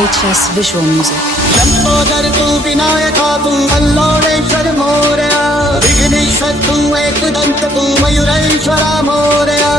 HS Visual Music. Lambodar तू विनायका तू मल्लोडेश्वर मोरया, विघ्नेश्वर तू एकदंत तू मयूरेश्वरा मोरया।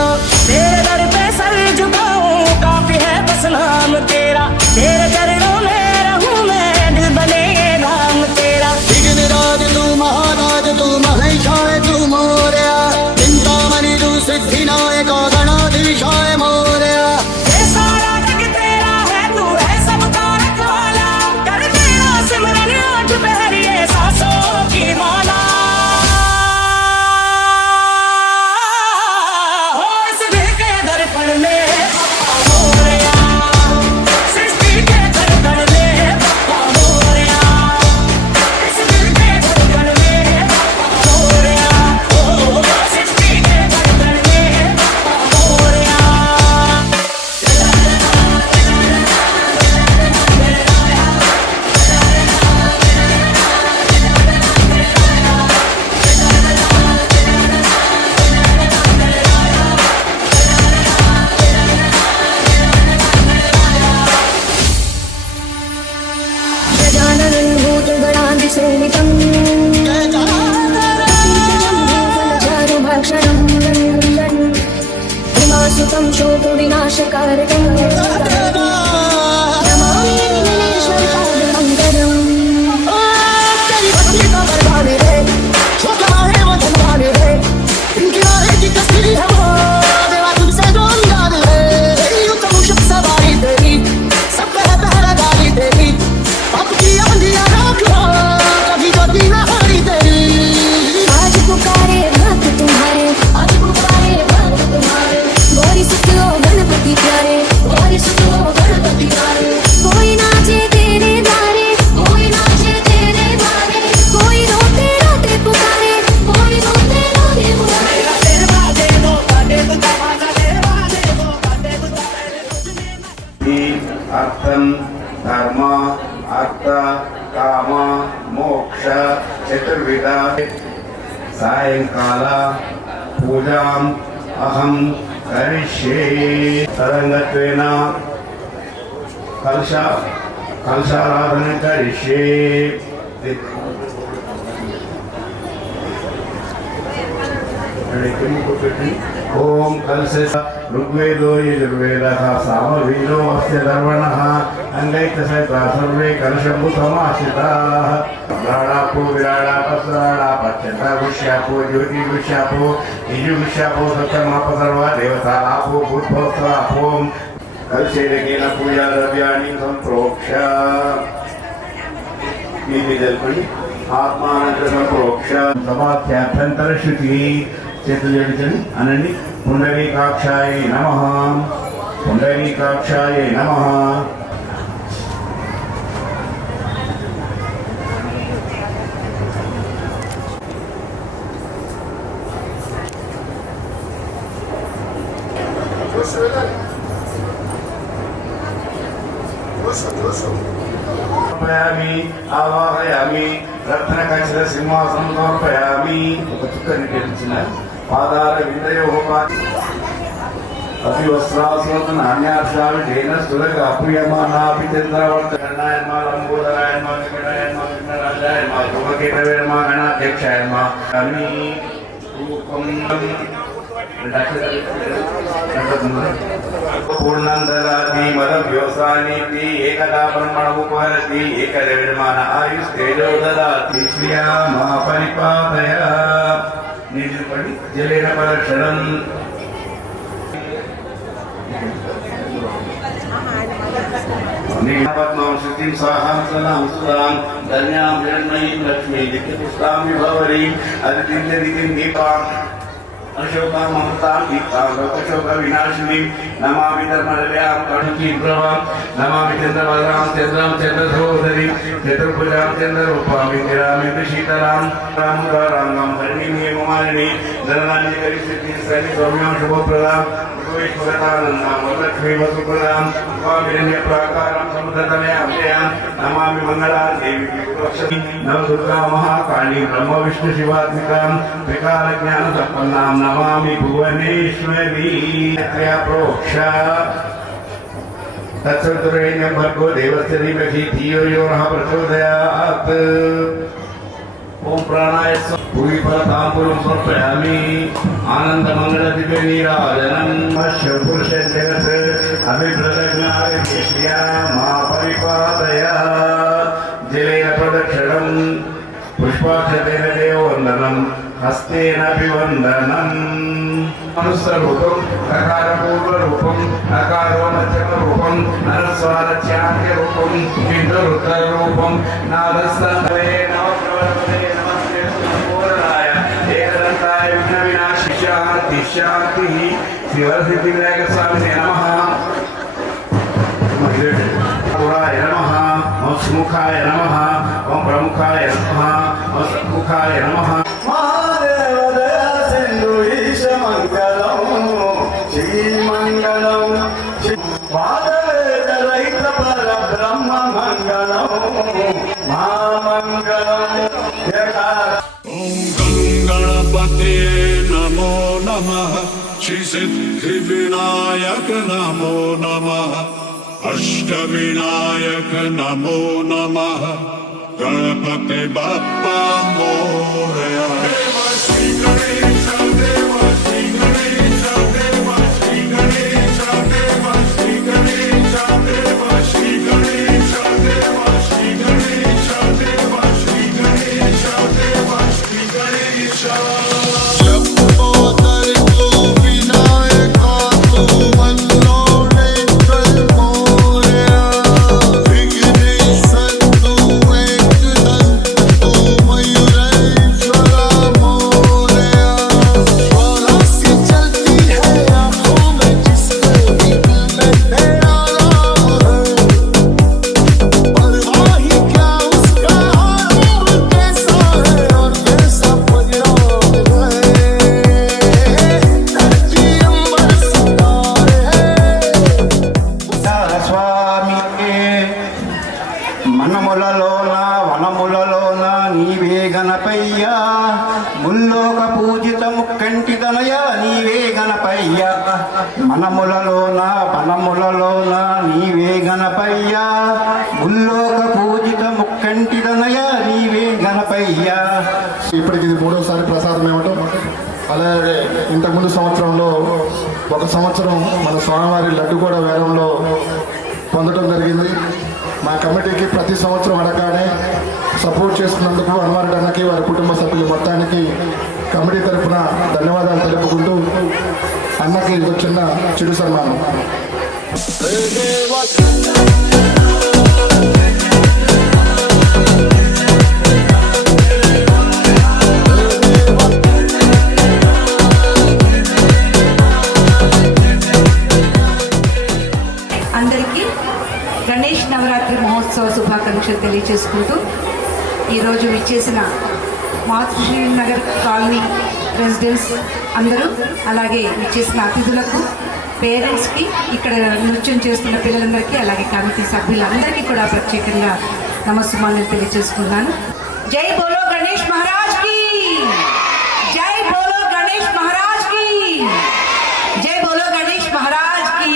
तेरे दर पे सर झुकाऊं काफी है बस नाम तेरा, तेरे चरणों में रहूं मैं दिल बने ये नाम तेरा। विघ्नराज तू महाराज तू महेशाय तू मोरया, चिंतामणि तू सिद्धिनायका गणाधीशाय मोरया। ये सारा जग तेरा है, तू है सबका रखवाला, कर तेरा सिमरन आज पहरी ये सांसों की माला। हो इस दिल के दर्पण में बाबा मोरया, सृष्टि के धड़कन में बाबा मोरया, इस दिल के धड़कन में बाबा मोरया, ओ सृष्टि के धड़कन में बाबा मोरया। गजाननं भूतगणाधिसेवितं चारुभाक्षणं हिमासुतं शोकविनाशकारकं नमामि विघ्नेश्वरपादपङ्कजम्। तेरी भक्ति का बरबाद है, छोटा है वो धनवान है, इनकी राहें की कस्ती है वो, देवा तुमसे जो अंदाज है। तेरी उत्तम शुभ सवारी तेरी, सबका है पहरादारी तेरी, बाप की आंधियां रोक लो, कभी ज्योति न हारी तेरी। आज पुकारे भक्त तुम्हारे, आज पुकारे भक्त तुम्हारे, गौरी सुत लो गणपति प्यारे, गौरी सुत लो गणपति प्यारे। कोई नाचे तेरे द्वारे, कोई नाचे तेरे द्वारे, कोई रोते रोते पुकारे, कोई रोते रोते पुकारे। अर्थम धर्म अर्थ काम मोक्ष चतुर्विधा सायंकाल पूजाम अहम करिष्ये। तदंगत्वेन कलशाराधन करिष्ये। ओम कलशे ऋग्वेदो यजुर्वेदः सामवेदो अस्य दर्वणः अंगैकसहिता सर्वे कलशम्भुतमाश्रिताः। प्राणापो विराडापस्राणाप चन्द्रगुष्यापो ज्योतिगुष्यापो यजुगुष्यापो सत्यमापसर्वा देवता आपो भूतभवस्वापो। कलशेन पूजा द्रव्याणि संप्रोक्ष्य जल्पणि आत्मानंद संप्रोक्ष्य समाध्याभ्यंतर श्रुति చేతులు జోడించండి అనండి పుండరీకాక్షాయ నమః పుండరీకాక్షాయ నమః। సమర్పయామి ఆవాహయామి రత్నఖచ్చిత సింహాసనం సమర్పయామి। ఒక చుక్కని తెలిసిన పాదాల విందయోః అతి వస్త్రాసులతో నాణ్యాక్షాలు జైన స్థులక అప్రియమానాపి చంద్రవర్తనాయన్మా లంబోదరాయన్మా వికటాయన్మా విఘ్నరాజాయన్మా యోగకేతవేన్మా గణాధ్యక్షాయన్మా అమి पूर्णंदराति मद व्योसानीति एकदा ब्रह्मण उपहरति एकदेवमान आयुस्तेजो ददाति श्रिया मा परिपादय। निजपడి जलेन परक्षणं पद्मं श्रुतिं साहां सनां सुदां धन्यां हिरण्मयीं लक्ष्मीं दिक्पुष्टां विभवरीं अदितिं दीपां अशोका ममता गीता लोकशोक विनाशिनी नमामि धर्मलयां कणकी प्रभां नमामि चंद्रभद्रां चंद्रं चंद्रसोदरी चतुर्भुजां चंद्ररूपां विद्यामि शीतलां रामदारांगं हरिणीं हेममालिनी धनराज्यकरी सिद्धिं सैनि सौम्यां शुभप्रदां विश्वगतानन्दां वरलक्ष्मी वसुप्रदां स्वामिरण्य प्राकारां नमामि मंगला देवी नवदुर्गा महाकाली ब्रह्म विष्णु शिवात्मिकां त्रिकाल ज्ञान संपन्नां नमामि भुवनेश्वरी प्रोक्ष तत्सवितुर्वरेण्यं भर्गो देवस्य धीमहि धियो यो नः प्रचोदयात् ओम प्राणाय भूमि फलतांबूलं समर्पयामि आनंदमंगल दिव्य नीराजनं शिवपुरुष जगत् अभिप्रदज्ञाय केश्या मा परिपादय जलेन प्रदक्षिणं पुष्पाक्षतेन देववन्दनं हस्तेन अभिवन्दनम् अनुस्वरूपं अकारपूर्वरूपं अकारो मध्यमरूपं अनुस्वारस्यान्त्यरूपं बिन्दुरुत्तररूपं नादस्तवे नवप्रवर्तते नमस्ते पूर्णाय एकदन्ताय विघ्नविनाशाय शान्ति शान्तिः श्रीवरसिद्धिविनायकस्वामिने नमः पुराय नमः ओम सुमुखाय नमः ओम प्रमुखाय नमः ओम सत्मुखाय नमः गणपते नमो नमः श्री सिद्धिविनायक नमो नमः अष्टविनायक नमो नमः गणपति बप्पा मोरया श्री गणेश देव श्री गणेश देव श्री गणेश देव श्री गणेश देव श्री गणेश देव श्री गणेश देव श्री गणेश देव श्री गणेश మనములలోన వనములలోన నీవే గణపయ్య ముల్లోక పూజిత ముక్కంటి దనయ నీవే గణపయ్య మనములలోన వనములలోన నీవే గణపయ్య ముల్లోక పూజిత ముక్కంటి దనయ నీవే గణపయ్య. ఇప్పటికి ఇది మూడోసారి ప్రసాదం ఇవ్వటం. అలాగే ఇంతకుముందు సంవత్సరంలో ఒక సంవత్సరం మన స్వామివారి లడ్డు కూడా వేలంలో పొందడం జరిగింది. మా కమిటీకి ప్రతి సంవత్సరం అడగానే సపోర్ట్ చేస్తున్నందుకు హనుమారెడ్డి అన్నకి వారి కుటుంబ సభ్యులు మొత్తానికి కమిటీ తరఫున ధన్యవాదాలు తెలుపుకుంటూ అన్నకి ఒక చిన్న చిరు సన్మానం. అందరికీ గణేష్ నవరాత్రి మహోత్సవ శుభాకాంక్షలు తెలియజేసుకుంటూ ఈరోజు విచ్చేసిన మాతృశ్రీ నగర్ కాలనీ రెసిడెంట్స్ అందరూ, అలాగే విచ్చేసిన అతిథులకు, పేరెంట్స్కి, ఇక్కడ నృత్యం చేస్తున్న పిల్లలందరికీ, అలాగే కమిటీ సభ్యులందరికీ కూడా ప్రత్యేకంగా నమస్సుమాన్లు తెలియజేసుకున్నాను. జై బోలో గణేష్ మహారాజ్ కి, జై బోలో గణేష్ మహారాజ్ కి, జై బోలో గణేష్ మహారాజ్ కి.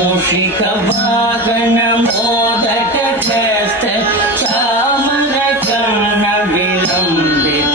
మూషిక వాగన మోదక చేస్తే చామర కర్ణ విలంబిత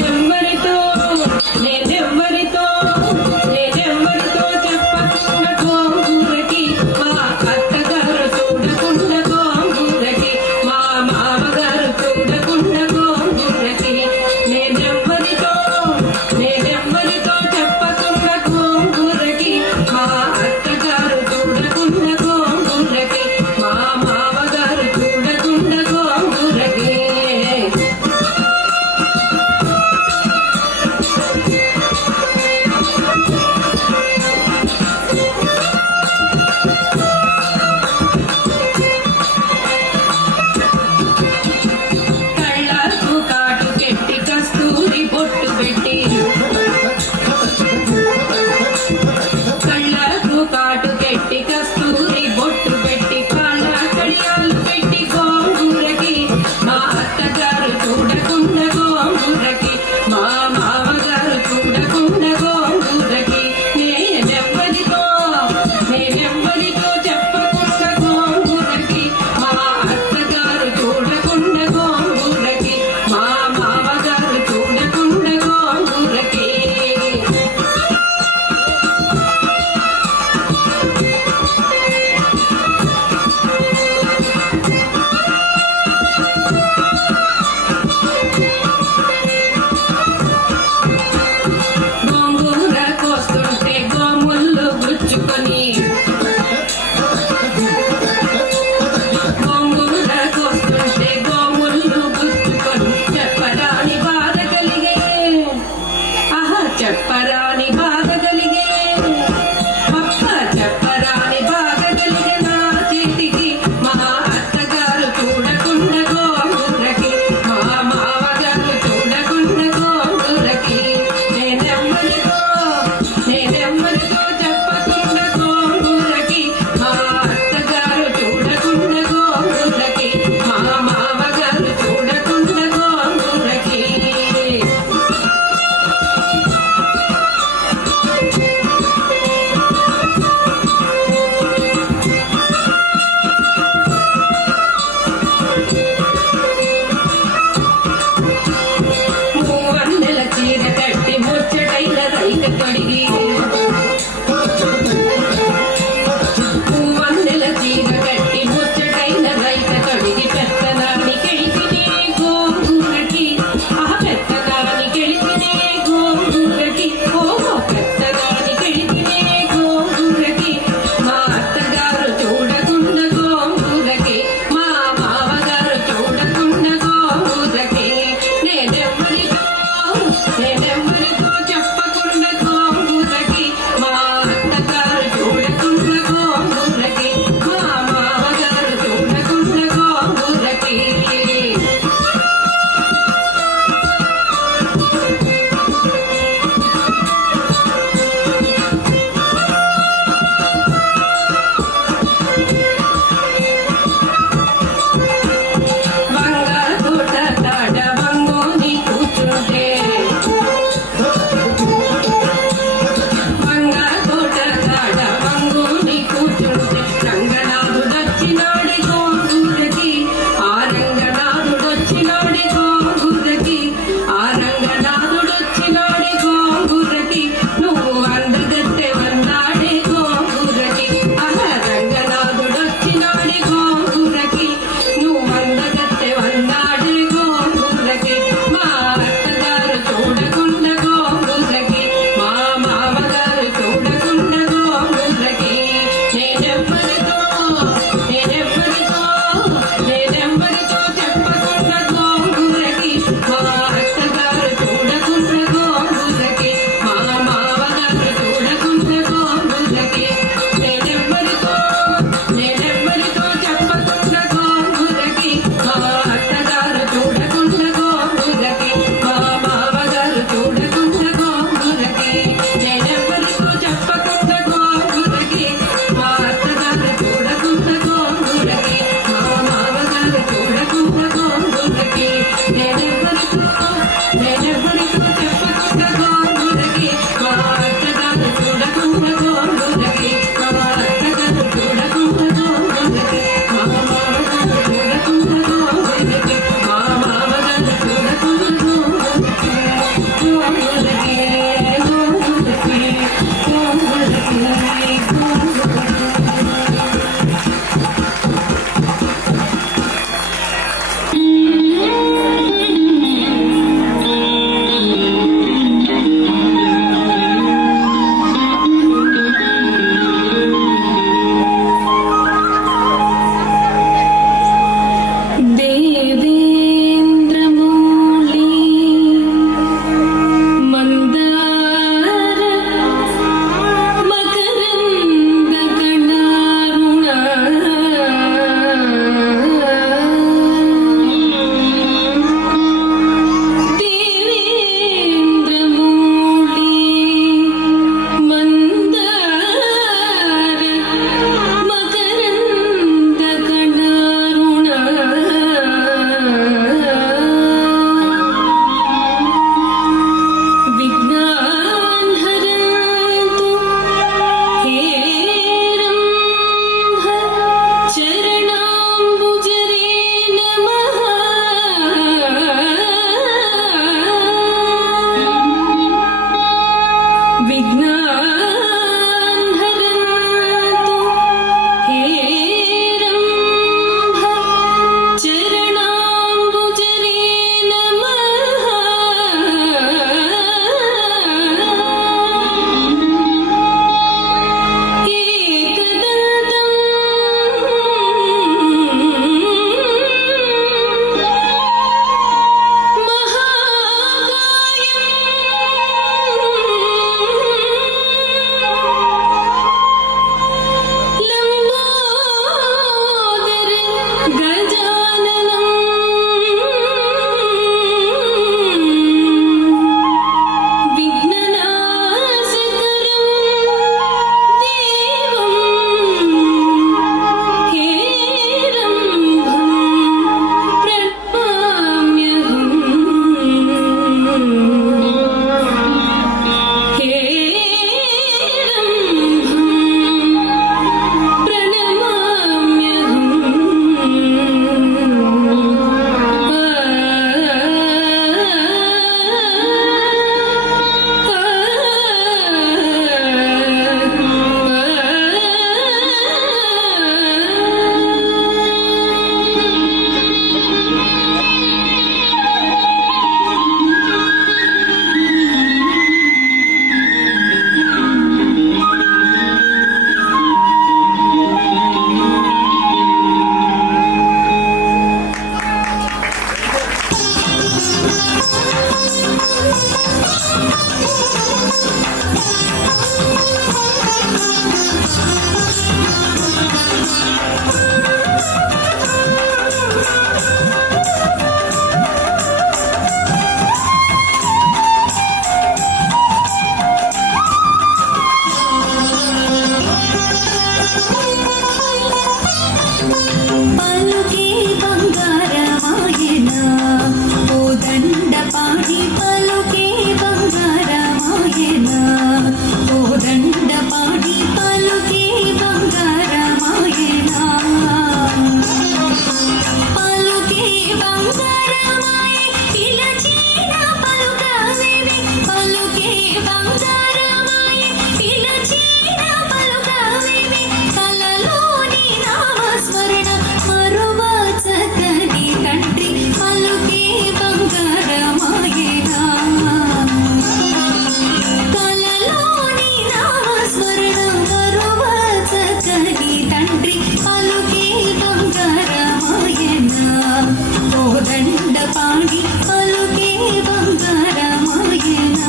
ఎవ్వరితో నేనెవ్వరితో చెప్పకుండా గోంగూరకి మా అత్తగారు చూడకుండా గోంగూరకి మా మామగారు చూడకుండా గోంగూరకి నేనెవ్వరితో చెప్పకుండా గోంగూరకి మా అత్తగారు చూడకుండా గోంగూరకి మా మామగారు చూడకుండా గోంగూరకి కళ్ళకు కాటు కెట్టి కస్తూరి బొట్టు పెట్టి కళ్ళకు కాటు కెట్టి కస్తూరి బొట్టు పెట్టి కాళ్ళ కడియాలు పెట్టి గోంగూరకి మా అత్తగారు చూడకుండా గోంగూరకి మా మామగారు చూడకుండా గోంగూరకి నేనెవ్వరితో చెప్పకుండా గోంగూరకి మా అత్తగారు చూడకుండా గోంగూరకి మా మామగారు చూడకుండా గోంగూరకి గోంగూర కోస్తుంటే గోముళ్ళు గుచ్చుకొని గోంగూర కోస్తుంటే గోముళ్ళు గుచ్చుకొని చెప్పరాని బాధ కలిగే ఆహా చెప్పరాని బాధ కలిగే పప్ప చెప్పరాని బాధ కలిగే నా చేతికి మా అత్తగారు చూడకుండా గోంగూరకి మా మామగారు చూడకుండా గోంగూరకి నేనెవ్వరితో చెప్పకుండా గోంగూరకి మా అత్తగారు చూడకుండా గోంగూరకి మా మామగారు చూడకుండా గోంగూరకి మూవన్నెల చీర కట్టి ముచ్చటైన రైక తొడిగి మూవన్నెల చీర కట్టి ముచ్చటైన రైక తొడిగి పెత్తనాన్ని కెళికినే గోంగూరకి ఆ పెత్తనాన్ని కెళికినే గోంగూరకి ఓ పెత్తనాన్ని కెళికినే గోంగూరకి మా అత్తగారు చూడకుండా గోంగూరకి మా మామగారు చూడకుండా గోంగూరకి నేనెవ్వరితో చెప్పకుండా గోంగూరకి మా అత్తగారు చూడకుండా గోంగూరకి మా మామగారు చూడకుండా గోంగూరకి వంగతోట తాడ వంగోని కూర్చుంటే వంగతోట తాడ వంగోని కూర్చుంటే రంగనాథుడొచ్చినాడి గోంగూరకి ఆ రంగనాథుడొచ్చినాడి గోంగూరకి ఆ రంగనాథుడొచ్చినాడి గోంగూరకి నువ్వు అందగత్తె వన్నాడే గోంగూరకి అలా రంగనాథుడొచ్చినాడి గోంగూరకి నువ్వు అందగత్తె వన్నాడే గోంగూరకి మా అత్తగారు చూడకుండా గోంగూరకి మా మామగారు చూడకుండా గోంగూరకి నేనెవ్వరితో చెప్పకుండా గోంగూరకి మా అత్తగారు చూడకుండా గోంగూరకి మా మామగారు చూడకుండా గోంగూరకి నేనెవ్వరితో చెప్పకుండా గోంగూరకి మా అత్తగారు చూడకుండా గోంగూరకి మా మామగారు చూడకుండా గోంగూరకి నేనెవ్వరితో చెప్పకుండా గోంగూరకి మా అత్తగారు చూడకుండా గోంగూరకి పలుకే బంగారమాయన ఓ దండపాణి పలుకే బంగారమాయన ఓ దండపాణి పలుకే బంగారమాయన పలుకే బంగారమాయ పిలచిన పలుకవేవి పలుకే బంగారమాయ పిలచిన పలుకవేవి కలలోని నామస్మరణ మరువచకని తండ్రి పలుకే బంగారమాయన కలలోని నామస్మరణ మరువచకని తండ్రి పలుకే బంగారమాయన ఓ దండపాణి పలుకే బంగారమాయన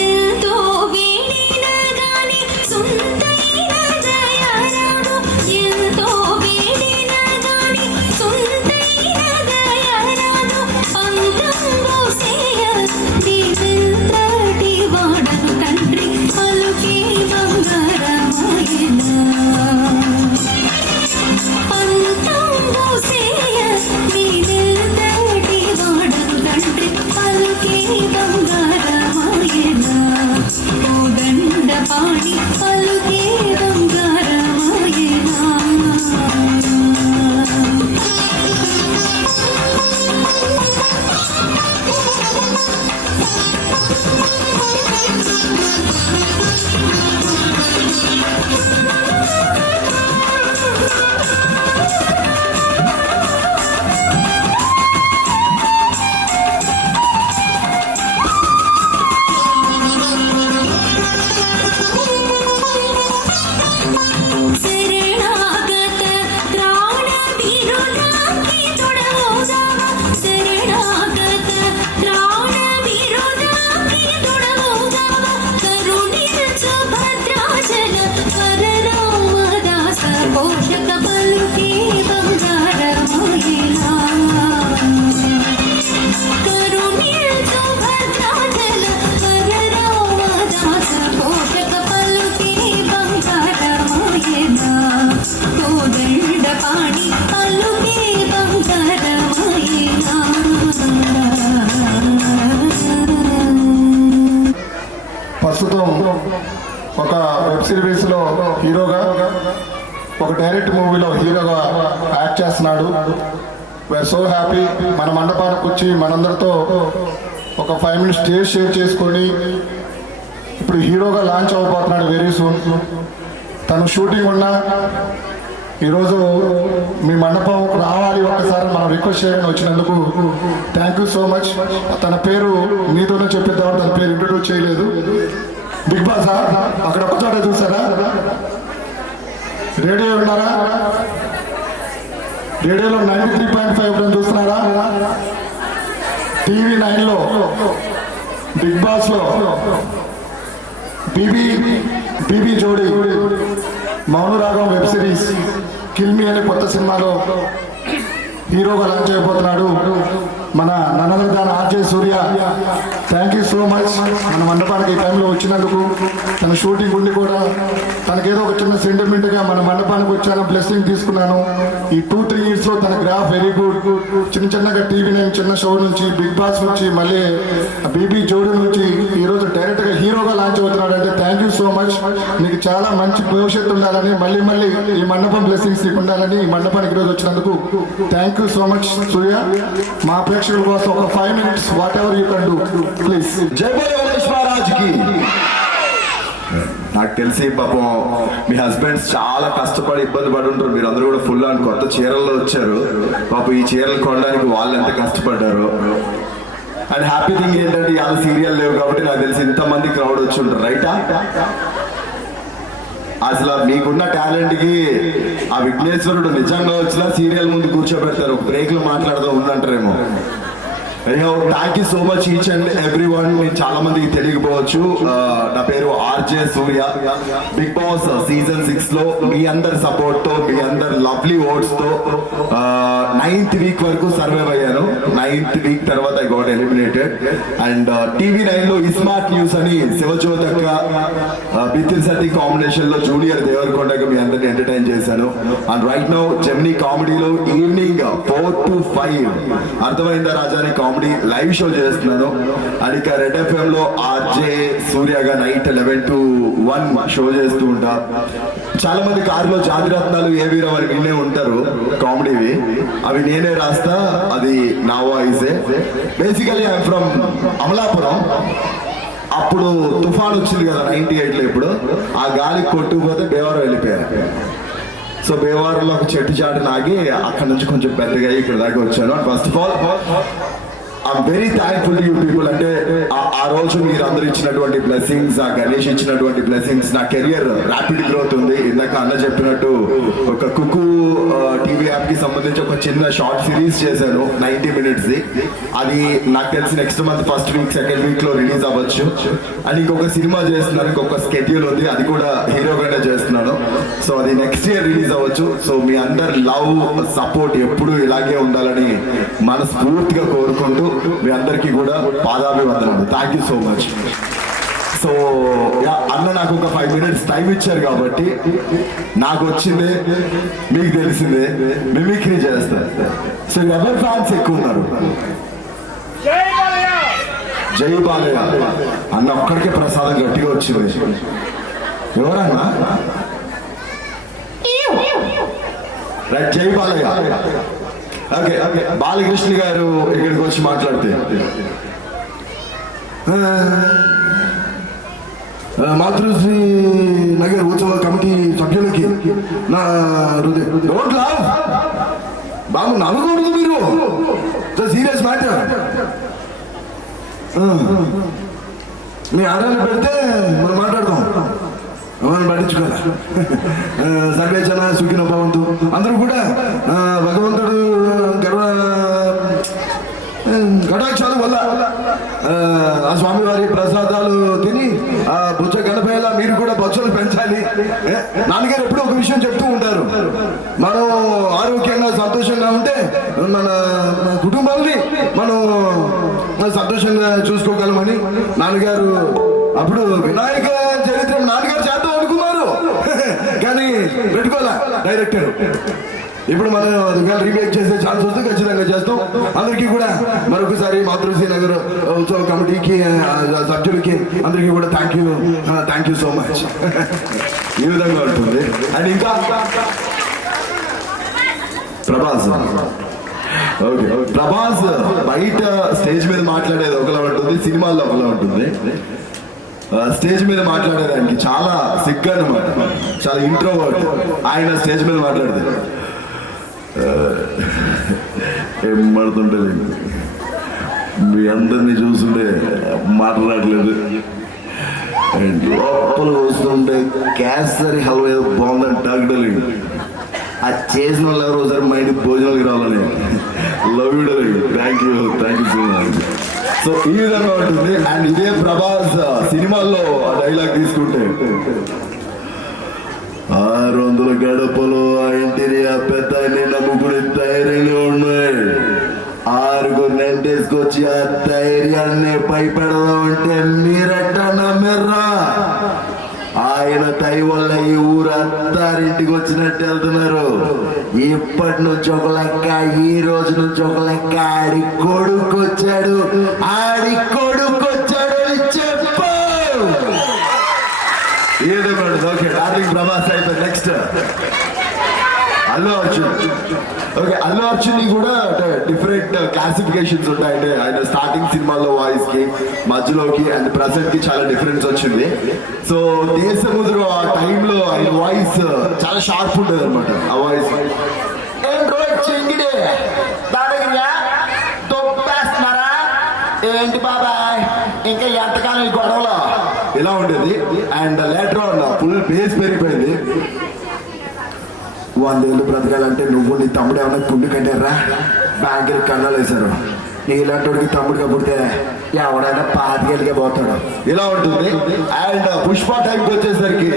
ఎంతో వేడిన గాని సుందరైన దయారాము ఎంతో వేడిన గాని సుందరైన దయారాము పంతంబు సేయ నీవెంతటి వాడను తండ్రి పలుకే బంగారమాయన పంతంబు సేయ నీవెంతటి వాడను తండ్రి పలుకే బంగారమాయన ఓ దండపాణి పలుకే బంగారమాయన శరణాగత త్రాణ విరుదాకి తొడవోజావ శరణాగత త్రాణ విరుదాకి తొడవోజావ కరుణించు భద్రాచల వరరామదాస పోషక పలుకే బంగారమాయన కరుణించు భద్రాచల వరరామదాస పోషక పలుకే బంగారమాయన ఓ దండపాణి పలుకే బంగారమాయన ప్రస్తుతం ఒక వెబ్ సిరీస్లో హీరోగా ఒక డైరెక్ట్ మూవీలో హీరోగా యాక్ట్ చేస్తున్నాడు. We are so happy. మన మండపానికి వచ్చి మనందరితో ఒక 5 minutes స్టేజ్ షేర్ చేసుకొని ఇప్పుడు హీరోగా లాంచ్ అవ్వబోతున్నాడు వెరీ సూన్. తను షూటింగ్ ఉన్నా ఈరోజు మీ మండపం రావాలి ఒక్కసారి మనం రిక్వెస్ట్ చేయడానికి వచ్చినందుకు థ్యాంక్ యూ సో మచ్. తన పేరు మీతోనే చెప్పిద్దాం, తన పేరు ఇంట్రడ్యూస్ చేయలేదు. బిగ్ బాస్ అక్కడ ఒక్క చోట చూసారా? రేడియో విన్నారా? రేడియోలో 93.5 చూస్తున్నారా? టీవీ 9లో బిగ్ బాస్లో బీబీ జోడి మౌనరాగం వెబ్ సిరీస్ కిల్మి అనే కొత్త సినిమాలో హీరోగా లాంచ్ అయిపోతున్నాడు మన నన్నదాన RJ Surya. Thank you so much మన మండపానికి ఈ టైంలో వచ్చినందుకు. తన షూటింగ్ ఉండి కూడా తనకేదో ఒక చిన్న సెంటిమెంట్గా మన మండపానికి వచ్చాను, బ్లెస్సింగ్ తీసుకున్నాను. ఈ 2-3 yearsలో తన గ్రాఫ్ వెరీ గుడ్. చిన్నగా టీవీ 9 చిన్న షో నుంచి బిగ్ బాస్ నుంచి మళ్ళీ బీబీ జోడి నుంచి ఈరోజు డైరెక్ట్గా హీరోగా లాంచ్ అవుతున్నాడు అంటే థ్యాంక్ యూ సో మచ్. నీకు చాలా మంచి భవిష్యత్తు ఉండాలని, మళ్ళీ ఈ మండపం బ్లెస్సింగ్స్ నీకు ఉండాలని ఈ మండపానికి ఈరోజు వచ్చినందుకు థ్యాంక్ యూ సో మచ్ సూర్య. మా ప్రేక్షకుల కోసం ఒక 5 minutes what ever you can do please. జై బోలో గణేష్ మహారాజ్కి. నాకు తెలిసి పాపం మీ హస్బెండ్స్ చాలా కష్టపడి ఇబ్బంది పడి ఉంటారు. మీరు అందరూ కూడా ఫుల్ అని కొత్త చీరల్లో వచ్చారు. పాపం ఈ చీరలు కొనడానికి వాళ్ళు ఎంత కష్టపడ్డారు. అండ్ హ్యాపీ థింగ్ ఏంటంటే ఇవాళ సీరియల్ లేవు కాబట్టి నాకు తెలిసి ఇంతమంది క్రౌడ్ వచ్చి ఉంటారు, రైటా? అసలు మీకున్న టాలెంట్ కి ఆ విఘ్నేశ్వరుడు నిజంగా వచ్చినా సీరియల్ ముందు కూర్చోబెడతారు, బ్రేక్లు మాట్లాడుతూ ఉందంటారేమో. Thank you so much each and every one. నేను చాలా మందికి తెలియకపోవచ్చు, నా పేరు RJ Surya. Bigg Boss season 6 లో మీ అందరి సపోర్ట్ తో, మీ అందరి లవ్లీ ఓట్స్ తో 9th వీక్ వరకు సర్వైవ్ అయ్యాను. 9th వీక్ తర్వాత I got eliminated. And TV9 లో ఇస్మార్ట్ న్యూస్ అని శివజ్యోతి అక్క బిత్తిల్ సత్తి కాంబినేషన్ లో జూనియర్ దేవరకొండగా మీ అందరిని ఎంటర్టైన్ చేశాను. అండ్ రైట్ నౌ జెమినీ కామెడీలో ఈవినింగ్ 4 to 5 అర్థమైందా రాజాని కామెడీ లైవ్ షో చేస్తున్నాను. అండ్ ఇక రెడ్ FM లో ఆర్జే సూర్యగా నైట్ 11 to 1 షో చేస్తూ ఉంటా. చాలా మంది కారులో జాతిరత్నాలు ఏ వీరం అని వినే ఉంటారు కామెడీవి, అవి నేనే రాస్తా, అది నా వాయిసే. Basically I'm from Amalapuram. అప్పుడు తుఫాన్ వచ్చింది కదా 98 లో, ఇప్పుడు ఆ గాలి కొట్టుకుపోతే బేవరం వెళ్ళిపోయారు. సో బేవారంలో ఒక చెట్టు చాటు నాగి అక్కడ నుంచి కొంచెం పెద్దగా ఇక్కడ దాకా వచ్చాను. And first of all I'm very thankful to you people. అంటే ఆ రోజు మీరు అందరు ఇచ్చినటువంటి బ్లెస్సింగ్స్, ఆ గణేష్ ఇచ్చినటువంటి బ్లెస్సింగ్స్, నా కెరియర్ ర్యాపిడ్ గ్రోత్ ఉంది. ఇందాక అన్న చెప్పినట్టు ఒక కుకు టీవీ యాప్ కి సంబంధించి ఒక చిన్న షార్ట్ సిరీస్ చేశాను 90 minutes. అది నాకు తెలిసి next month first week second week లో రిలీజ్ అవ్వచ్చు. అండ్ ఇంకొక సినిమా చేస్తున్నాను, ఇంకొక స్కెడ్యూల్ ఉంది, అది కూడా హీరోగానే చేస్తున్నాను. సో అది నెక్స్ట్ ఇయర్ రిలీజ్ అవ్వచ్చు. సో మీ అందరి లవ్ సపోర్ట్ ఎప్పుడు ఇలాగే ఉండాలని మనస్ఫూర్తిగా కోరుకుంటూ మీ అందరికీ కూడా పాదాభివందనాలు. Thank you so much. So అన్న నాకు ఒక 5 minutes టైం ఇచ్చారు కాబట్టి నాకు వచ్చిందే మీకు తెలిసిందే మిమిక్రీ చేస్తారు. సో ఎవరి ఫ్యాన్స్ ఎక్కువ ఉన్నారు? జై బాలయ్య అన్న ఒక్కడికే ప్రసాదం గట్టిగా వచ్చింది. ఎవరన్నా? రైట్, జై బాలయ్య. ఓకే, బాలకృష్ణ గారు ఇక్కడికి వచ్చి మాట్లాడితే మాతృశ్రీ నగర్ ఉత్సవ కమిటీ సభ్యులకి నా డోంట్ లావ్ బాబు, నవ్వకూడదు మీరు, సీరియస్ మ్యాటర్. మీ ఆరాన్ని పెడితే మనం మాట్లాడదాం, మనం పట్టించుకోవాలి. సర్వే జన సుఖినో భవంతు. అందరూ కూడా భగవంతుడు కటాక్షాల వల్ల ఆ స్వామివారి ప్రసాదాలు తిని ఆ బుచ్చ గణపయ్యలా మీరు కూడా బొచ్చలు పెంచాలి. నాన్నగారు ఎప్పుడూ ఒక విషయం చెప్తూ ఉంటారు, మనం ఆరోగ్యంగా సంతోషంగా ఉంటే మన కుటుంబాన్ని మనం సంతోషంగా చూసుకోగలమని. నాన్నగారు అప్పుడు వినాయక చరిత్ర నాన్నగారు చేద్దాం అనుకున్నారు, కానీ పెట్టుకోలే డైరెక్టర్. ఇప్పుడు మనం రీమేక్ చేసే ఛాన్స్ వస్తే ఖచ్చితంగా చేస్తాం. అందరికీ కూడా మరొకసారి మాతృశ్రీ నగర్ ఉత్సవ కమిటీకి సభ్యులకి అందరికీ కూడా థ్యాంక్ యూ సో మచ్. ఈ విధంగా ఉంటుంది. అండ్ ఇంకా ప్రభాస్, ఓకే, ప్రభాస్ బయట స్టేజ్ మీద మాట్లాడేది ఒకలా ఉంటుంది, సినిమాల్లో ఒకలా ఉంటుంది. స్టేజ్ మీద మాట్లాడేదానికి చాలా సిగ్గు అన్నమాట, చాలా ఇంట్రోవర్ట్. ఆయన స్టేజ్ మీద మాట్లాడితే ఏం పడుతుంటుంది, మీ అందరినీ చూస్తుంటే మాట్లాడలేదు, లోపల వస్తుంటే కేసరి హల్వా ఏదో బాగుందని టాగడలేదు. అది చేసిన వాళ్ళు ఎవరు ఒకసారి మైండ్ భోజనాలకి రావాలని. Love you darling, thank you so much. So ఈ విధంగా ఉంటుంది. అండ్ ఇదే ప్రభాస్ సినిమాల్లో ఆ డైలాగ్ తీసుకుంటే 600 గడపలు ఆ ఇంటిని ఆ పెద్ద నమ్ముకునే ధైర్యంగా ఉన్నాయి. 6 నెంటేసుకొచ్చి ఆ ధైర్యాన్ని పైపెడదామంటే మీరెట్టా నమ్మర్రా? ఆయన దయ వల్ల ఈ ఊరు అత్తారింటికి వచ్చినట్టు వెళ్తున్నారు. ఇప్పటి నుంచి ఒక లెక్క, ఈ రోజు నుంచి ఒక లెక్క. ఆడి కొడుకొచ్చాడు అని చెప్పు. ఏదో ఓకే, డార్లింగ్ ప్రభాస్ అయితే నెక్స్ట్ అల్లు అర్జున్. ఓకే, అల్లు అర్జున్ కూడా డిఫరెంట్ క్లాసిఫికేషన్స్ ఉంటాయంటే ఆయన స్టార్టింగ్ సినిమాల్లో వాయిస్ కి, మధ్యలోకి అండ్ ప్రెసెంట్ కి చాలా డిఫరెన్స్ వచ్చింది. సో దేశముద్రు ఆ టైంలో ఆయన వాయిస్ చాలా షార్ప్ ఉంటుంది అనమాట. ఆ వాయిస్ ఏం రోడ్ చెంగిడే దాడగిరియా తొప్పేస్తున్నారా ఏంటి బాబాయ్ ఇంకా ఎంతకాలం ఈ గొడవలో ఇలా ఉండేది. And later on full bass పెరిగిపోయింది. 100 ఏళ్ళు బ్రతకాలంటే నువ్వు నీ తమ్ముడు ఏమన్నా పుండు కట్టారా, బ్యాంకుకి కన్నాలు వేశారు. నీలాంటి తమ్ముడుగా పుడితే ఎవడైనా 5 ఏళ్ళకే పోతాడు. ఇలా ఉంటుంది. అండ్ పుష్ప టైంకి వచ్చేసరికి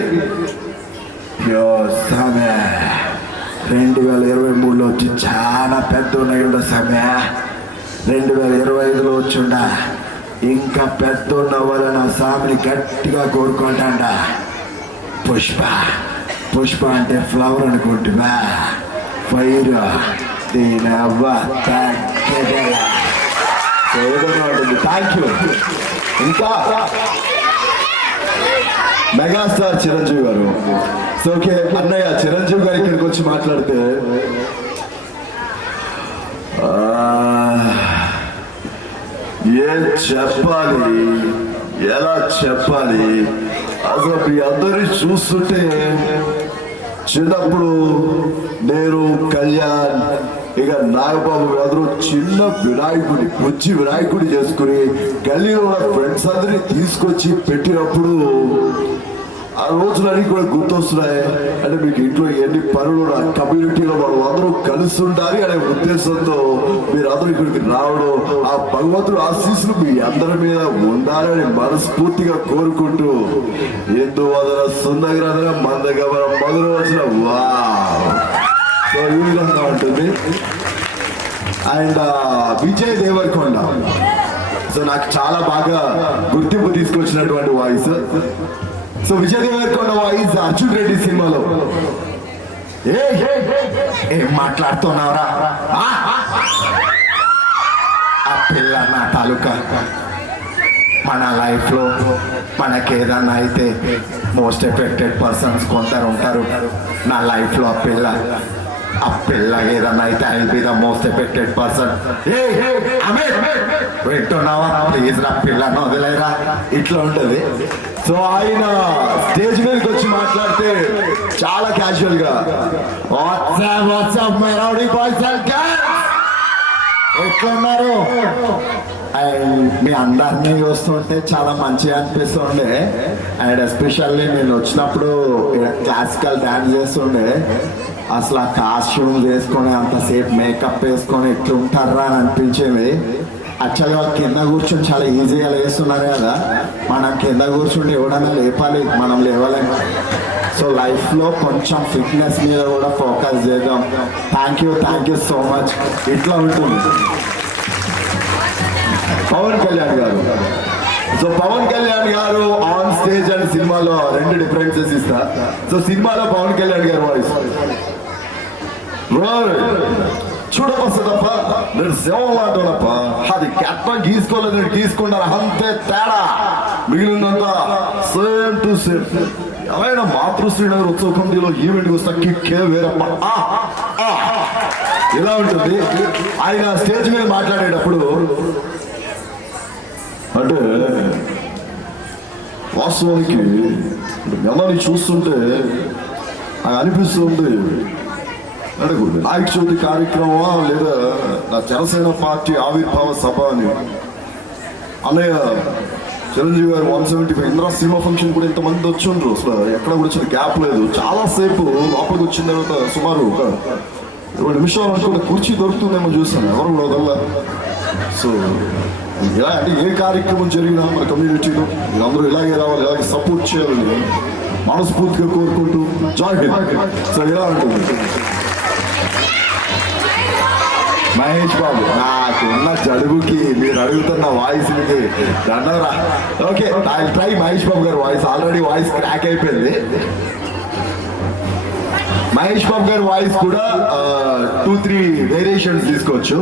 2023లో వచ్చి చాలా పెద్ద ఉన్నాయి సమయ. 2025లో వచ్చిండ ఇంకా పెద్ద ఉన్నవాళ్ళని ఆ సామిని గట్టిగా కోరుకుంటాండ. పుష్ప అంటే ఫ్లవర్ అనుకుంటున్నా, ఫైర్ దీని అవ్వ ఉంటుంది. Thank you. ఇంకా మెగాస్టార్ చిరంజీవి గారు. సో ఓకే అన్నయ్య చిరంజీవి గారు ఇక్కడికి వచ్చి మాట్లాడితే ఏం చెప్పాలి, ఎలా చెప్పాలి, అసలు మీ అందరి చూస్తుంటే చిన్నప్పుడు నేను కళ్యాణ్ ఇక నాగబాబు అందరూ చిన్న వినాయకుడి బుజ్జి వినాయకుడి చేసుకుని గల్లీలో ఉన్న ఫ్రెండ్స్ అందరినీ తీసుకొచ్చి పెట్టినప్పుడు ఆ రోజులన్నీ కూడా గుర్తొస్తున్నాయి. అంటే మీకు ఇంట్లో ఎన్ని పనులు కమ్యూనిటీలో మనం అందరూ కలిసి ఉండాలి అనే ఉద్దేశంతో మీరు అందరూ ఇక్కడికి రావడం, ఆ భగవంతుడు ఆశీస్సులు మీ అందరి మీద ఉండాలని మనస్ఫూర్తిగా కోరుకుంటూ ఎందువదన సుందరగ్రహణ మందగమన మొదలు వచ్చిన వా సో ఈ విధంగా ఉంటుంది. అండ్ విజయ్ దేవరకొండ సో నాకు చాలా బాగా గుర్తింపు తీసుకొచ్చినటువంటి voice. So Vijay Deverakonda voice Arjun Reddy సినిమాలో ఏం మాట్లాడుతున్నావురా, ఆ పిల్ల నా తాలూకా. మన లైఫ్ లో మనకేదన్నా అయితే మోస్ట్ ఎఫెక్టెడ్ పర్సన్స్ కొందరు ఉంటారు. నా లైఫ్ లో ఆ పిల్ల ఏదన్నా అయితే I be the most affected person. వింటున్నావా ప్లీజ్ రా పిల్లను వదిలేరా, ఇట్లా ఉంటది. సో ఆయన స్టేజ్ మీదకి వచ్చి మాట్లాడితే చాలా క్యాజువల్ గా ఎట్లున్నారు అండ్ మీ అందరినీ చూస్తుంటే చాలా మంచిగా అనిపిస్తుండే. అండ్ ఎస్పెషల్లీ నేను వచ్చినప్పుడు క్లాసికల్ డాన్స్ చేస్తుండే. అసలు ఆ కాస్ట్యూమ్ వేసుకొని అంతసేపు మేకప్ వేసుకొని ఎట్లుంటారా అని అనిపించేది. యాక్చువల్గా కింద కూర్చొని చాలా ఈజీగా లేస్తున్నారు కదా, మనం కింద కూర్చుంటే ఎవడన్నా లేపాలి, మనం లేవలేం. సో లైఫ్లో కొంచెం ఫిట్నెస్ మీద కూడా ఫోకస్ చేద్దాం. Thank you so much. ఇట్లా ఉంటుంది. పవన్ కళ్యాణ్ గారు. సో పవన్ కళ్యాణ్ గారు ఆన్ స్టేజ్ అండ్ సినిమాలో 2 డిఫరెన్సెస్ ఇస్తా. సో సినిమాలో పవన్ కళ్యాణ్ గారు వాయిస్ చూడపస్తదప్ప నేను శవం అంటానప్ప, అది కెట్ట గీసుకోలేదు, గీసుకున్నారు అంతే తేడా, మిగిలిందంతా సేమ్ టు సేమ్. ఎవరైనా మాతృశ్రీనగర్ ఉత్సవ కమిటీలో ఈవెంట్కి వస్తా కిక్కే వేరప్ప. ఇలా ఉంటుంది. ఆయన స్టేజ్ మీద మాట్లాడేటప్పుడు అంటే వాస్తవానికి మిమ్మల్ని చూస్తుంటే నాకు అనిపిస్తుంది అంటే వినాయక చవితి కార్యక్రమమా లేదా నా జనసేన పార్టీ ఆవిర్భావ సభ అని. అన్నయ్య చిరంజీవి గారు 175 ఇంద్రా సినిమా ఫంక్షన్ కూడా ఇంతమంది వచ్చిండ్రు. అసలు ఎక్కడ కూడా వచ్చిన గ్యాప్ లేదు. చాలాసేపు లోపలికి వచ్చిన తర్వాత సుమారు ఒక 20 నిమిషాలు అనుకుంటే కుర్చీ దొరుకుతుందేమో చూసాను, ఎవరు కూడా వదల్లా. సో ఇలా అంటే ఏ కార్యక్రమం జరిగినా మన కమ్యూనిటీలో అందరూ ఇలాగే రావాలి, ఇలాగే సపోర్ట్ చేయాలని మనస్ఫూర్తిగా కోరుకుంటూ జాయ్ హింద్. సో ఇలా ఉంటుంది. మహేష్ బాబు నాకున్న జడుగుకి మీరు అడుగుతున్న వాయిస్కి దండరా. Okay I try Mahesh Babu గారు వాయిస్. ఆల్రెడీ వాయిస్ క్రాక్ అయిపోయింది. మహేష్ బాబు గారి వాయిస్ కూడా 2-3 వేరియేషన్స్ తీసుకోవచ్చు.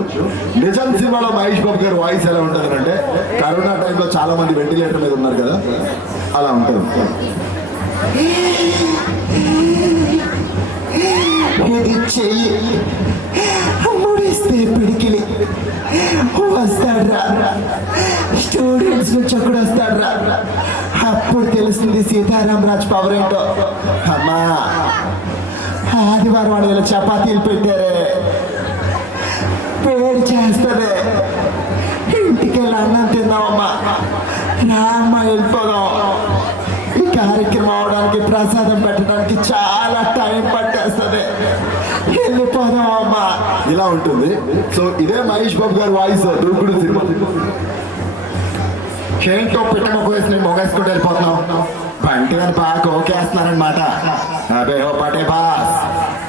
నిజం సినిమాలో మహేష్ బాబు గారి వాయిస్ ఎలా ఉంటుంది అంటే కరోనా టైంలో చాలా మంది వెంటిలేటర్ మీద ఉన్నారు కదా, అలా ఉంటుంది. ఇది చెయ్యి ముడిస్తే పిడికిలి వస్తాడ్రా, స్టూడెంట్స్ నుంచి ఒకడు వస్తాడ్రా, అప్పుడు తెలుస్తుంది సీతారాం రాజ్ పవర్ ఏంటో. అమ్మా ఆదివారం వాడు వీళ్ళ చపాతీలు పెట్టారే, వేడి చేస్తుంది, ఇంటికి వెళ్ళి అన్నం తిందామమ్మా. రామ్మ వెళ్ళిపోదాం. ఈ కార్యక్రమం అవడానికి ప్రసాదం పెట్టడానికి చాలా టైం పట్టేస్తుంది. వెళ్ళిపోదాం అమ్మా. ఇలా ఉంటుంది. సో ఇదే మహేష్ బాబు గారి వాయిస్ దూకుడు సినిమా. ఏంటో పిట్టక పోయేసి నేను మొగేసుకుంటూ వెళ్ళిపోతున్నాం. బంటి గారు బాగా ఓకేస్తున్నారనమాట. అబే ఓ పటే బాస్,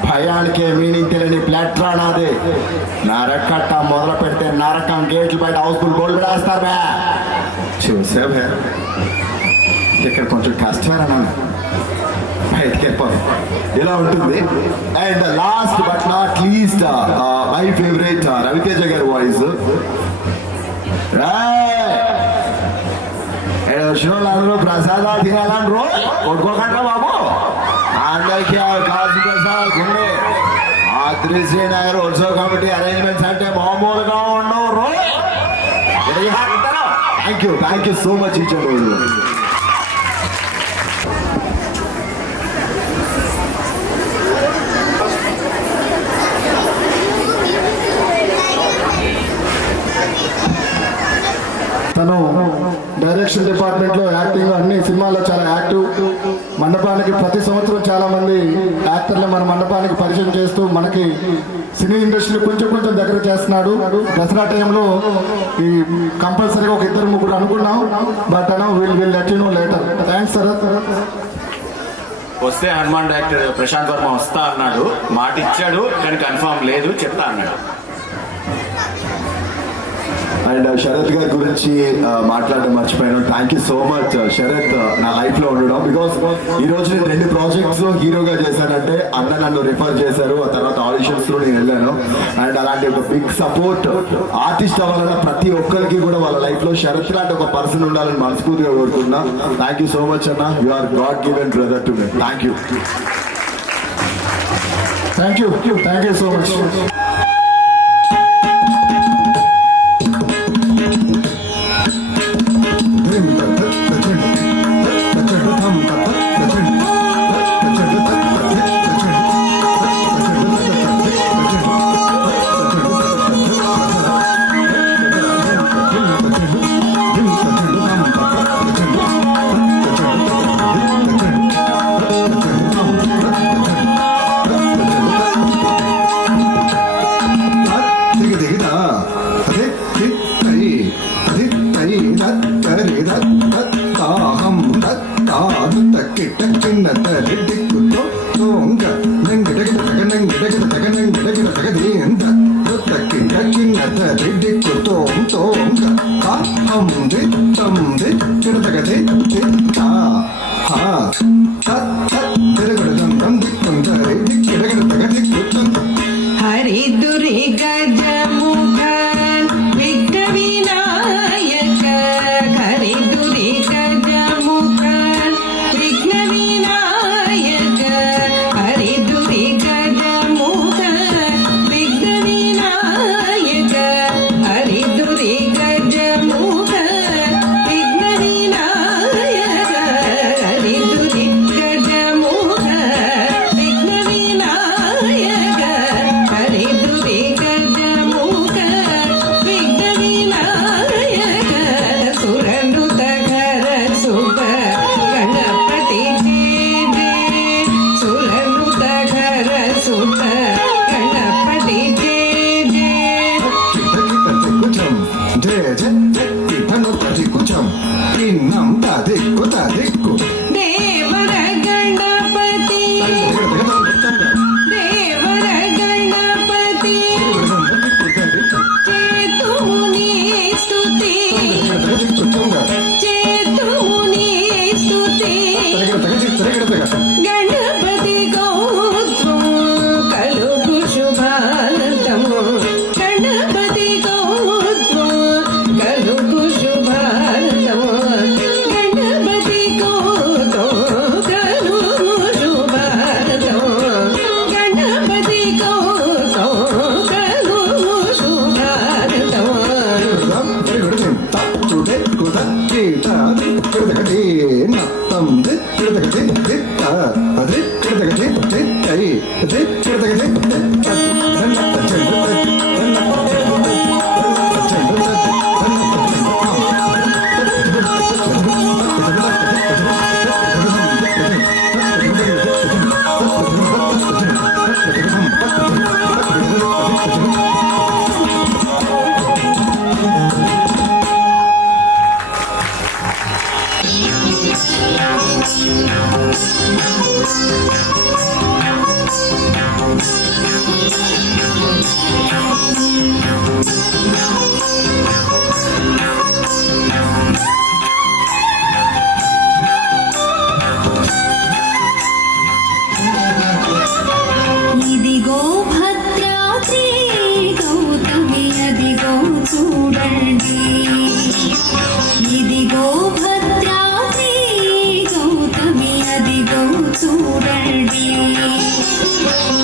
భయానికి మీనింగ్ తెలియని ప్లాట్ఫామ్ అది. నరకట్ట మొదలు పెడితే నరకం గేట్లు బయట హౌస్ఫుల్ గోల్డ్ వేస్తారు బే. చూసా బే, ఇక్కడ కొంచెం కష్టమేనా, బయటకి వెళ్ళిపోదు. ఇలా ఉంటుంది. And last but not least my favourite Ravi Teja గారి వాయిస్. వచ్చిన వాళ్ళందరూ ప్రసాదాలు తినాలని రోజు కొట్టుకోకండి బాబు. అందరికీ కాసు ప్రసాద్ గుండె ఆత్రి శ్రీనగర్ ఉత్సవ కమిటీ అరేంజ్మెంట్స్ అంటే మామూలుగా ఉండవు రోజు. Thank you so much each and రోజు. తను డైరెక్షన్ డిపార్ట్మెంట్ లో యాక్టింగ్ అన్ని సినిమాల్లో చాలా యాక్టివ్. మండపానికి ప్రతి సంవత్సరం చాలా మంది యాక్టర్లు మన మండపానికి పరిచయం చేస్తూ మనకి సినీ ఇండస్ట్రీ కొంచెం కొంచెం దగ్గర చేస్తున్నాడు. దసరా టైంలో ఈ కంపల్సరీగా ఒక 2-3 అనుకున్నాం. But will let you know later. Thanks sir. వస్తే హనుమాన్ డైరెక్టర్ ప్రశాంత్ వర్మ వస్తా అన్నాడు, మాట ఇచ్చాడు కానీ కన్ఫర్మ్ లేదు, చెప్తా అన్నాడు. అండ్ శరత్ గారి గురించి మాట్లాడడం మర్చిపోయాను. Thank you so much Sarath నా లైఫ్ లో ఉండడం. బికాస్ ఈ రోజు నేను 2 ప్రాజెక్ట్స్ లో హీరోగా చేశానంటే అన్న నన్ను రిఫర్ చేశారు. ఆ తర్వాత ఆడిషన్స్ లో నేను వెళ్ళాను. అండ్ అలాంటి ఒక బిగ్ సపోర్ట్ ఆర్టిస్ట్ అవ్వాలన్న ప్రతి ఒక్కరికి కూడా వాళ్ళ లైఫ్ లో శరత్ లాంటి ఒక పర్సన్ ఉండాలని మనస్ఫూర్తిగా కోరుకుంటున్నా. థ్యాంక్ యూ సో మచ్ అన్న. You are god given brother to me. Thank you so much. హరిదురి గజముఖన్ విఘ్న వినాయక, హరిదురి గజముఖన్ విఘ్న వినాయక, హరిదురి గజముఖన్ విఘ్న వినాయక, హరిదురి గజముఖన్ విఘ్న వినాయక, హరిదురి గజముఖన్ విఘ్న వినాయక, హరిదురి గజముఖ విఘ్న వినాయక, సురనుత ఘర సుత గణపతి జయ జయ, సురనుత ఘర సుత గణపతి జయ దిక్కు దేవర గణపతి, దేవర గణపతి, చేతుముని స్తుతి, చేతుముని స్తుతి, గణపతి గోత్రం కలుగు శుభానందము, గణపతి గోత్రం కలుగు శుభానందము, గణపతి గోత్రం కలుగు శుభానందము, గణపతి గోత్రం కలుగు శుభానందము. ఇదిగో భద్రాద్రి గౌతమి అదిగో చూడండి ఇదిగో భద్రాద్రి గౌతమి అదిగో చూడండి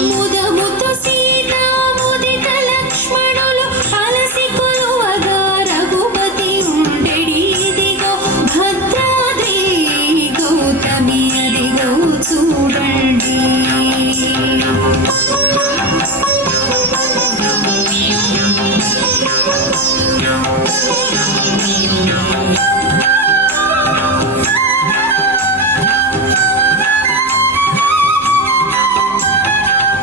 ముదముతో సీతా ముదిత లక్ష్మణులు అలసి కొలువగా రఘుపతి ఉండెడి ఇదిగో భద్రాద్రి గౌతమి అదిగో చూడండి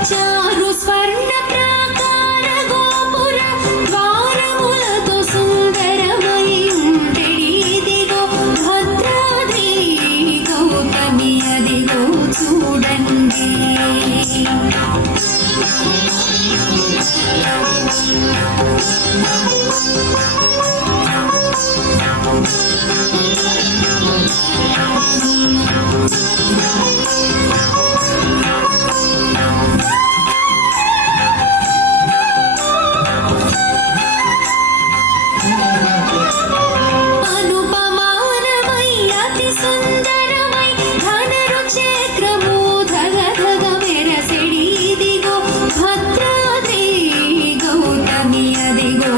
చారు స్వర్ణ ప్రాకార గోపుర ద్వారములతో సుందరమై ఉండెడి ఇదిగో భద్రాద్రి గౌతమి అదిగో చూడండి అనుపమానమై అతి సుందరమై ధనరు చక్రము ధగ ధగ మెరసెడి ఇదిగో భద్రాద్రి గౌతమి అదిగో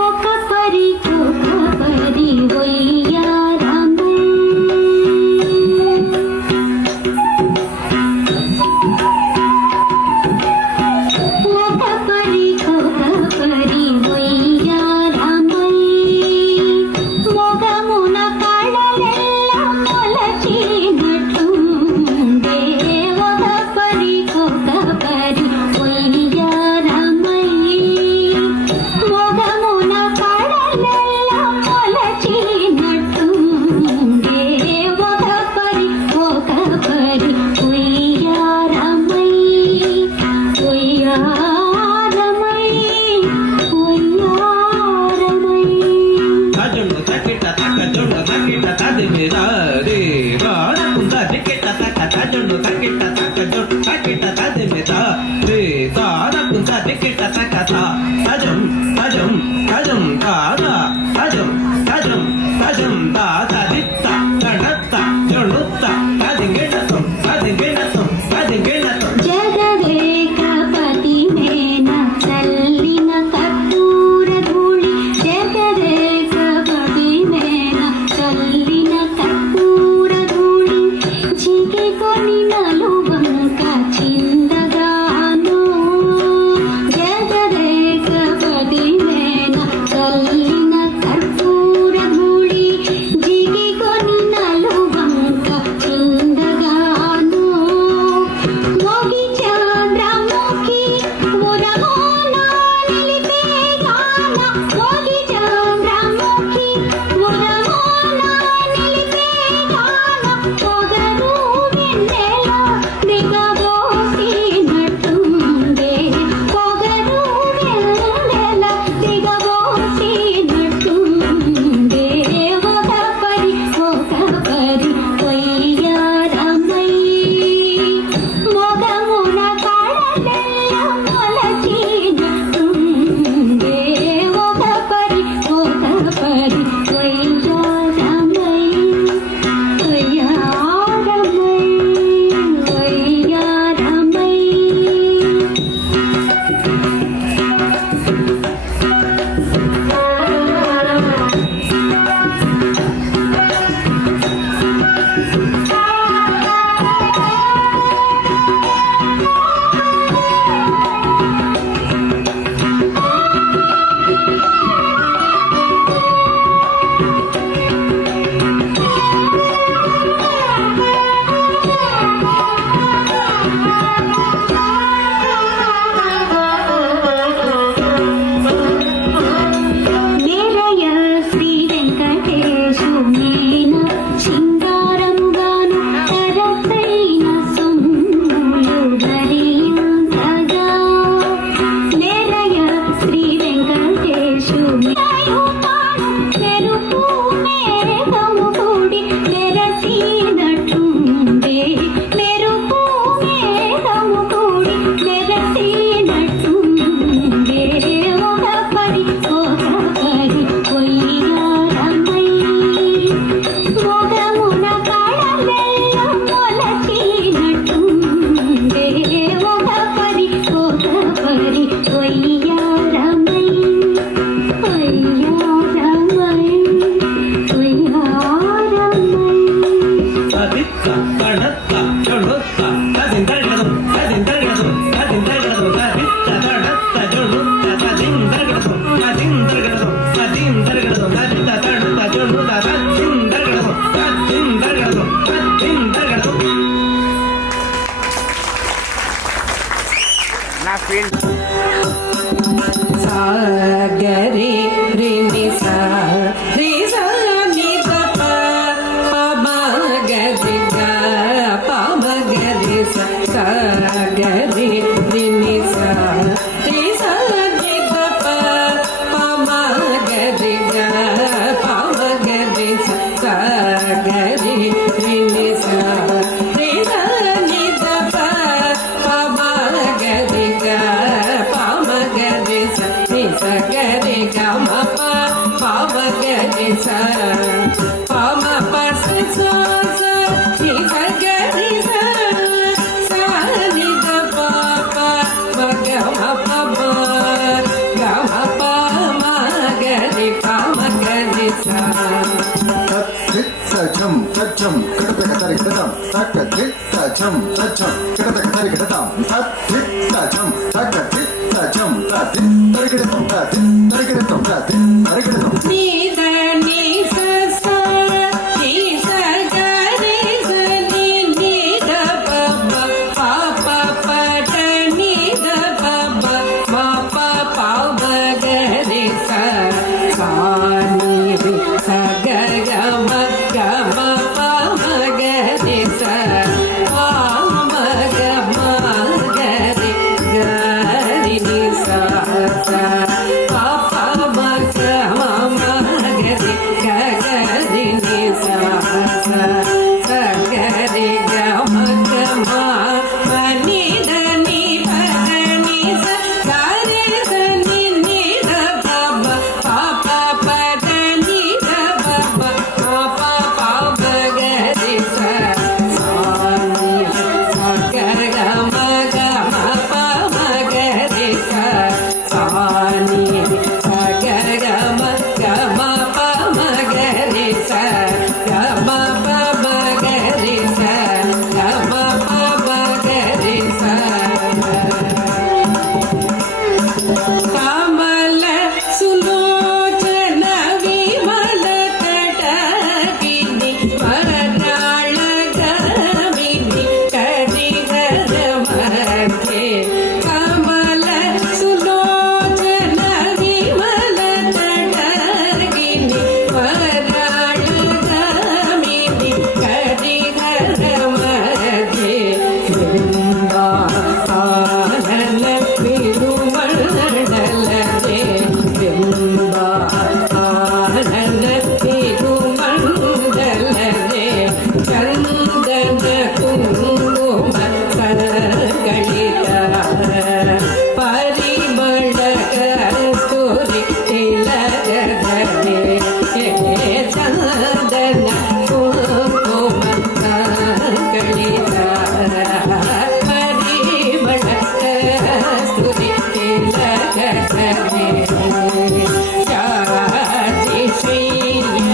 ఒక పరికు పరి వయ్యారమై ఒక పరికు పరి వయ్యారమై మొగమున కళలెల్ల మొలచినట్టుండే ఒక పరికు పరి వయ్యారమై మొగమున కళలెల్ల మొలచినట్టుండే ఒక పరి ఉయ్యారమై ఉయ్యారమై ఉయ్యారమై తజును తకిట తక జును తకిట తది మిదారి రాడకుంద టికిట తక తజును తకిట తక జును తకిట తది మిదారి రాడకుంద టికిట తక తజం తజం తజం తాదా తజం తజం తజం తాదా దిత్త తడత్త జునుత్త తదింగిడతం తదింగిడతం తదింగిడతం జగదేకపతి మేన చల్లిన కర్పూర ధూళి జగదేకపతి మేన చల్లిన కర్పూర ధూళి చిగికొని నలువంక చిందగాను జగదేకపతి మేన చల్లిన కర్పూర ధూళి జిగికొని నలువంక చిందగాను మోగి చంద్రముఖి మురమోన నిలిపేగాన మోగి చంద్రముఖి మురమోన నిలిపేగాన పొగరు వెన్నెల దిగబోసినట్టుండే పొగరు వెన్నెల దిగబోసినట్టుండే ఒక పరి వయ్యారమై మొగమున కళలెల్ల మొలచినట్టుండే ఒక పరి వయ్యారమై వయ్యారమై నేరయ శ్రీ వెంకటేశు మీన సింగారముగాను తరసైన సొమ్ములు ధరించగా నేరయ శ్రీ వెంకటేశు మెరుపు మేఘము కూడి మెరసినట్టుండే మెరుపు మేఘము కూడి మెరసినట్టుండే ఒక పరి వయ్యారమై మొగమున కళలెల్ల మొలచినట్టుండే ఒక పరి వయ్యారమై వయ్యారమై వయ్యారమై తదిత్త తడత్త జునుత్త తదిందగడతం తదిందగడతం తదిందగడతం తదిత్త తడత్త జునుత్త తదిందగడతం తదిందగడతం తదిందగడతం తదిత్త తడత్త జునుత్త తదిందగడతం తదిందగడతం తదిందగడతం సాగరి రిని సా రి సా ని ద ప ప మ గ రి గ ప మ గ రి సా సాగరి రిని సా రి సా ని ద ప ప మ గ రి గ సగరి గమ పమగరి స పమ పస స ని సగరి స సాని ద పప మగమ పమ గమ పమగరి పమగరి స సచ్చం సచ్చం కటతకతరి కటతం సచ్చం సచ్చం కటతకతరి కటతం సచ్చం సచ్చం తరికటతం తరికటతం తరికటతం నీద నీ స స నీ స గరి స ని నీద పప పప పద నీద పప పప పవ గరి స సాని స గ గ మ గ మ ప మ గరి స ప మ గ మ గరి గరి ని స స ప ప మ గ మ మ గరి గ గరి ని స స స గరి గ మ గ మ ప ని ద ని ప గ ని స గరి స ని ని ద ప మ ప ప ప ద ని ద ప మ ప ప ప మ గరి స సా ని స గ గ మ గ మ ప మ గరి స సా ని స గ గ మ గ మ ప మ గరి స గ మ ప మ గరి స గ మ ప మ గరి స కమల సులోచన విమల కటకిని పరదాళ గమిని కరిగర మధ్యే కమల సులోచన విమల కటకిని పరదాళ గమిని కరిగర మధ్యే బృందావన తిరుమణలదే బృందావన తిరుమణలదే చందన కుంకుమ సరగళిత పరిమళ కస్తూరి తిలకధరే చందన కుంకుమ సరగళిత పరిమళ కస్తూరి తిలకధరే శ్రీయ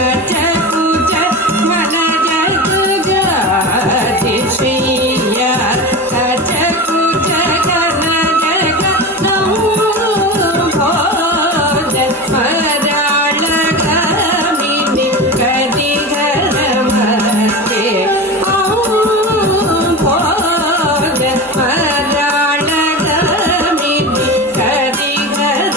అచకుజ మన జగ శ్రీయ అచకుజ గణ జగ భోజ మరాళ గమిని కది ఘరమస్తే భోజ మరాళ గమిని కది ఘర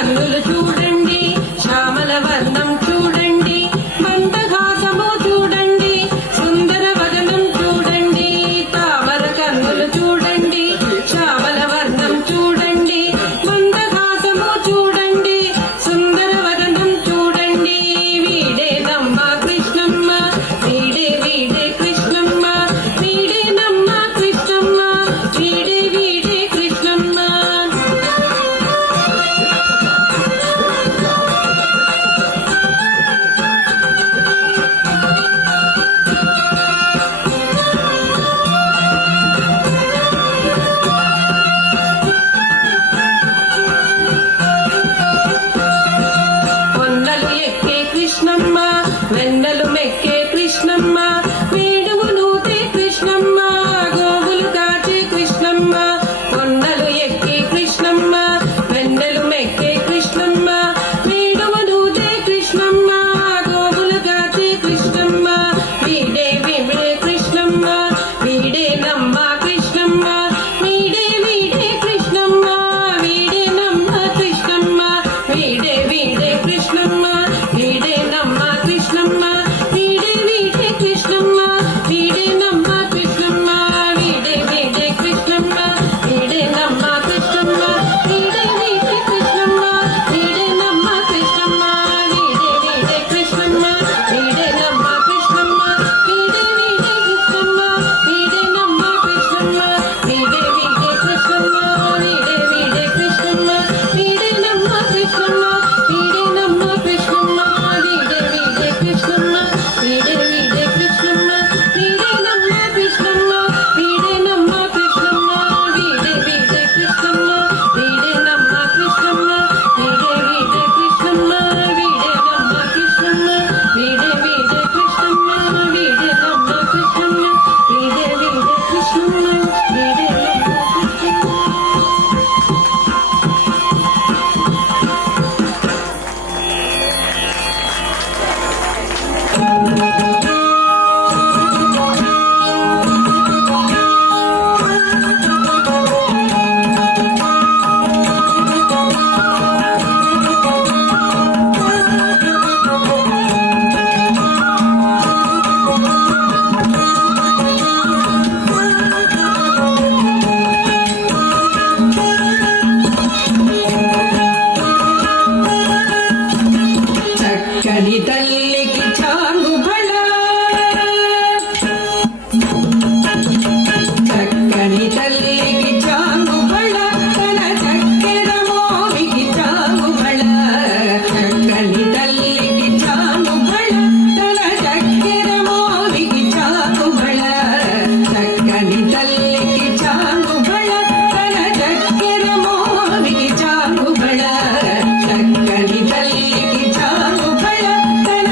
కన్నులు చూడండి, శ్యామల వర్ణం చూడండి, మందహాసము చూడండి, సుందర వదనం చూడండి, తామర కన్నులు చూడండి, శ్యామల వర్ణం చూడండి, మందహాసము చూడండి, సుందర వదనం చూడండి. వీడేనమ్మ కృష్ణమ్మ, వీడే వీడే కృష్ణమ్మ, వీడేనమ్మ కృష్ణమ్మ, వీడే వీడే కృష్ణమ్మ. కొండలు ఎక్కే కృష్ణమ్మ, వెన్నెలు మెక్కే కృష్ణమ్మ, వేడువు నూతే కృష్ణమ్మ, గోవులు కాచే కృష్ణమ్మ. కొండలు ఎక్కే కృష్ణమ్మ, వెన్నెలు మెక్కే కృష్ణమ్మ, వేడువు నూతే కృష్ణమ్మ, గోవులు కాచే కృష్ణమ్మ. వీడే వీడే కృష్ణమ్మ, వీడే నమ్మ కృష్ణమ్మ, వీడే వీడే కృష్ణమ్మ, వీడే నమ్మ కృష్ణమ్మ, వీడే వీడే కృష్ణమ్మ, వీడే నమ్మ కృష్ణమ్మ, వీడే వీడే కృష్ణమ్మ, వీడే నమ్మ కృష్ణమ్మ, వీడే వీడే కృష్ణమ్మ, వీడే నమ్మ కృష్ణమ్మ, వీడే వీడే కృష్ణమ్మ, వీడే నమ్మ కృష్ణమ్మ, వీడే వీడే కృష్ణమ్మ, వీడే నమ్మ కృష్ణమ్మ, వీడే వీడే కృష్ణమ్మ, వీడే నమ్మ కృష్ణమ్మ, వీడే వీడే కృష్ణమ్మ, వీడే వీడే కృష్ణమ్మ, వీడే నమ్మ కృష్ణమ్మ, వీడే నమ్మ కృష్ణమ్మ, వీడే వీడే కృష్ణమ్మ, వీడే వీడే కృష్ణమ్మ, వీడే నమ్మ కృష్ణమ్మ, వీడే నమ్మ కృష్ణమ్మ, వీడే వీడే కృష్ణమ్మ, వీడే నమ్మ కృష్ణమ్మ, వీడే వీడే కృష్ణమ్మ, వీడే నమ్మ కృష్ణమ్మ, వీడే వీడే కృష్ణమ్మ, వీడే నమ్మ కృష్ణమ్మ, వీడే వీడే కృష్ణమ్మ, వీడే నమ్మ కృష్ణమ్మ. చక్కని తల్లికి చాంగు బళ, చక్కని తల్లికి చాంగు బళ, తన చక్కెర మోవికి చాంగు బళ. చక్కని తల్లికి చాంగు బళ, తన చక్కెర మోవికి చాంగు బళ. చక్కని తల్లికి చాంగు బళ, తన చక్కెర మోవికి చాంగు బళ. చక్కని తల్లికి చాంగు బళ, తన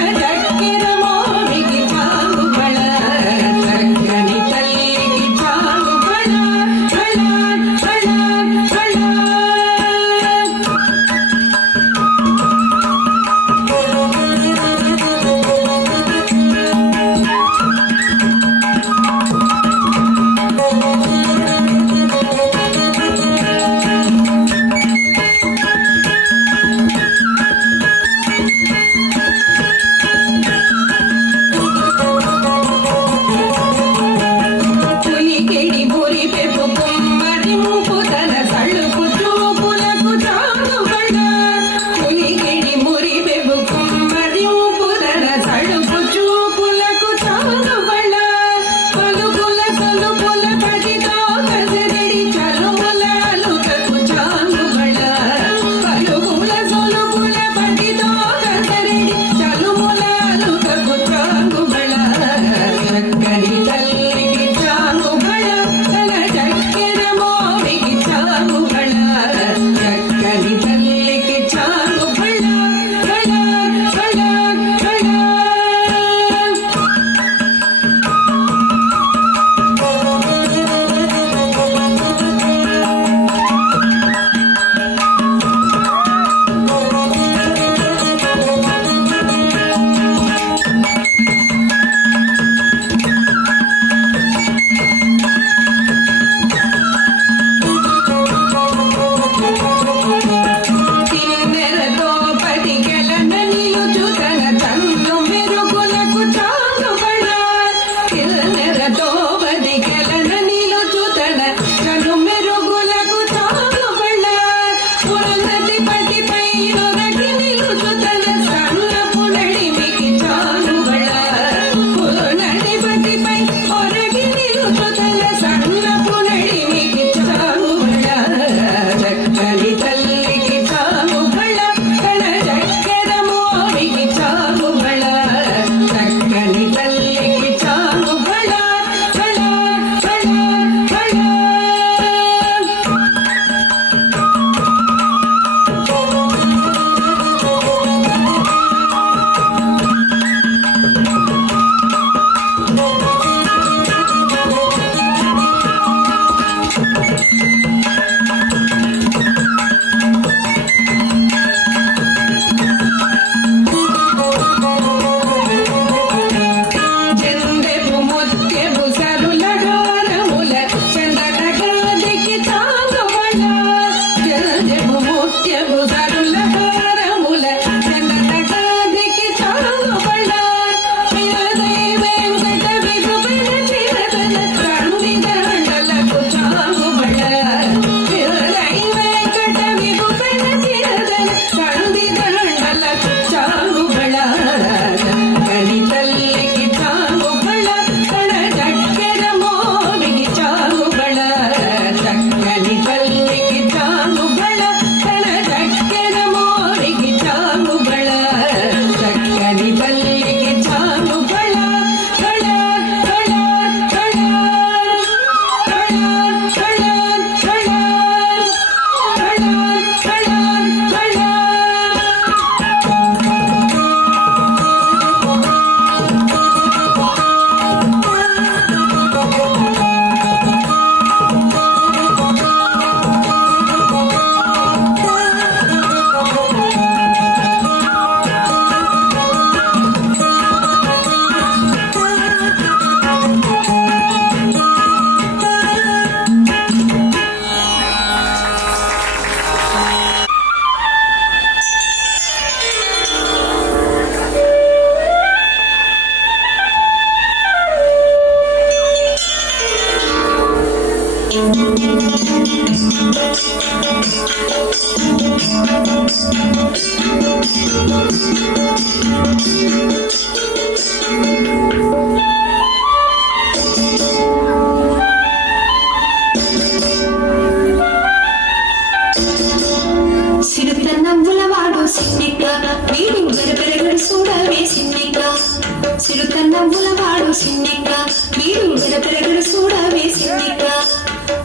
విరపెరగడు చూడవే సిన్నిక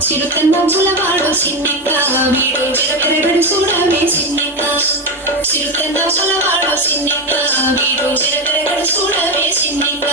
చిరుతన్న పులవాడు సిన్నిక వీడు విరపెరగడు చూడవే సిన్నిక చిరుతన్న పులవాడు సిన్నిక వీడు విరపెరగడు చూడవే సిన్నిక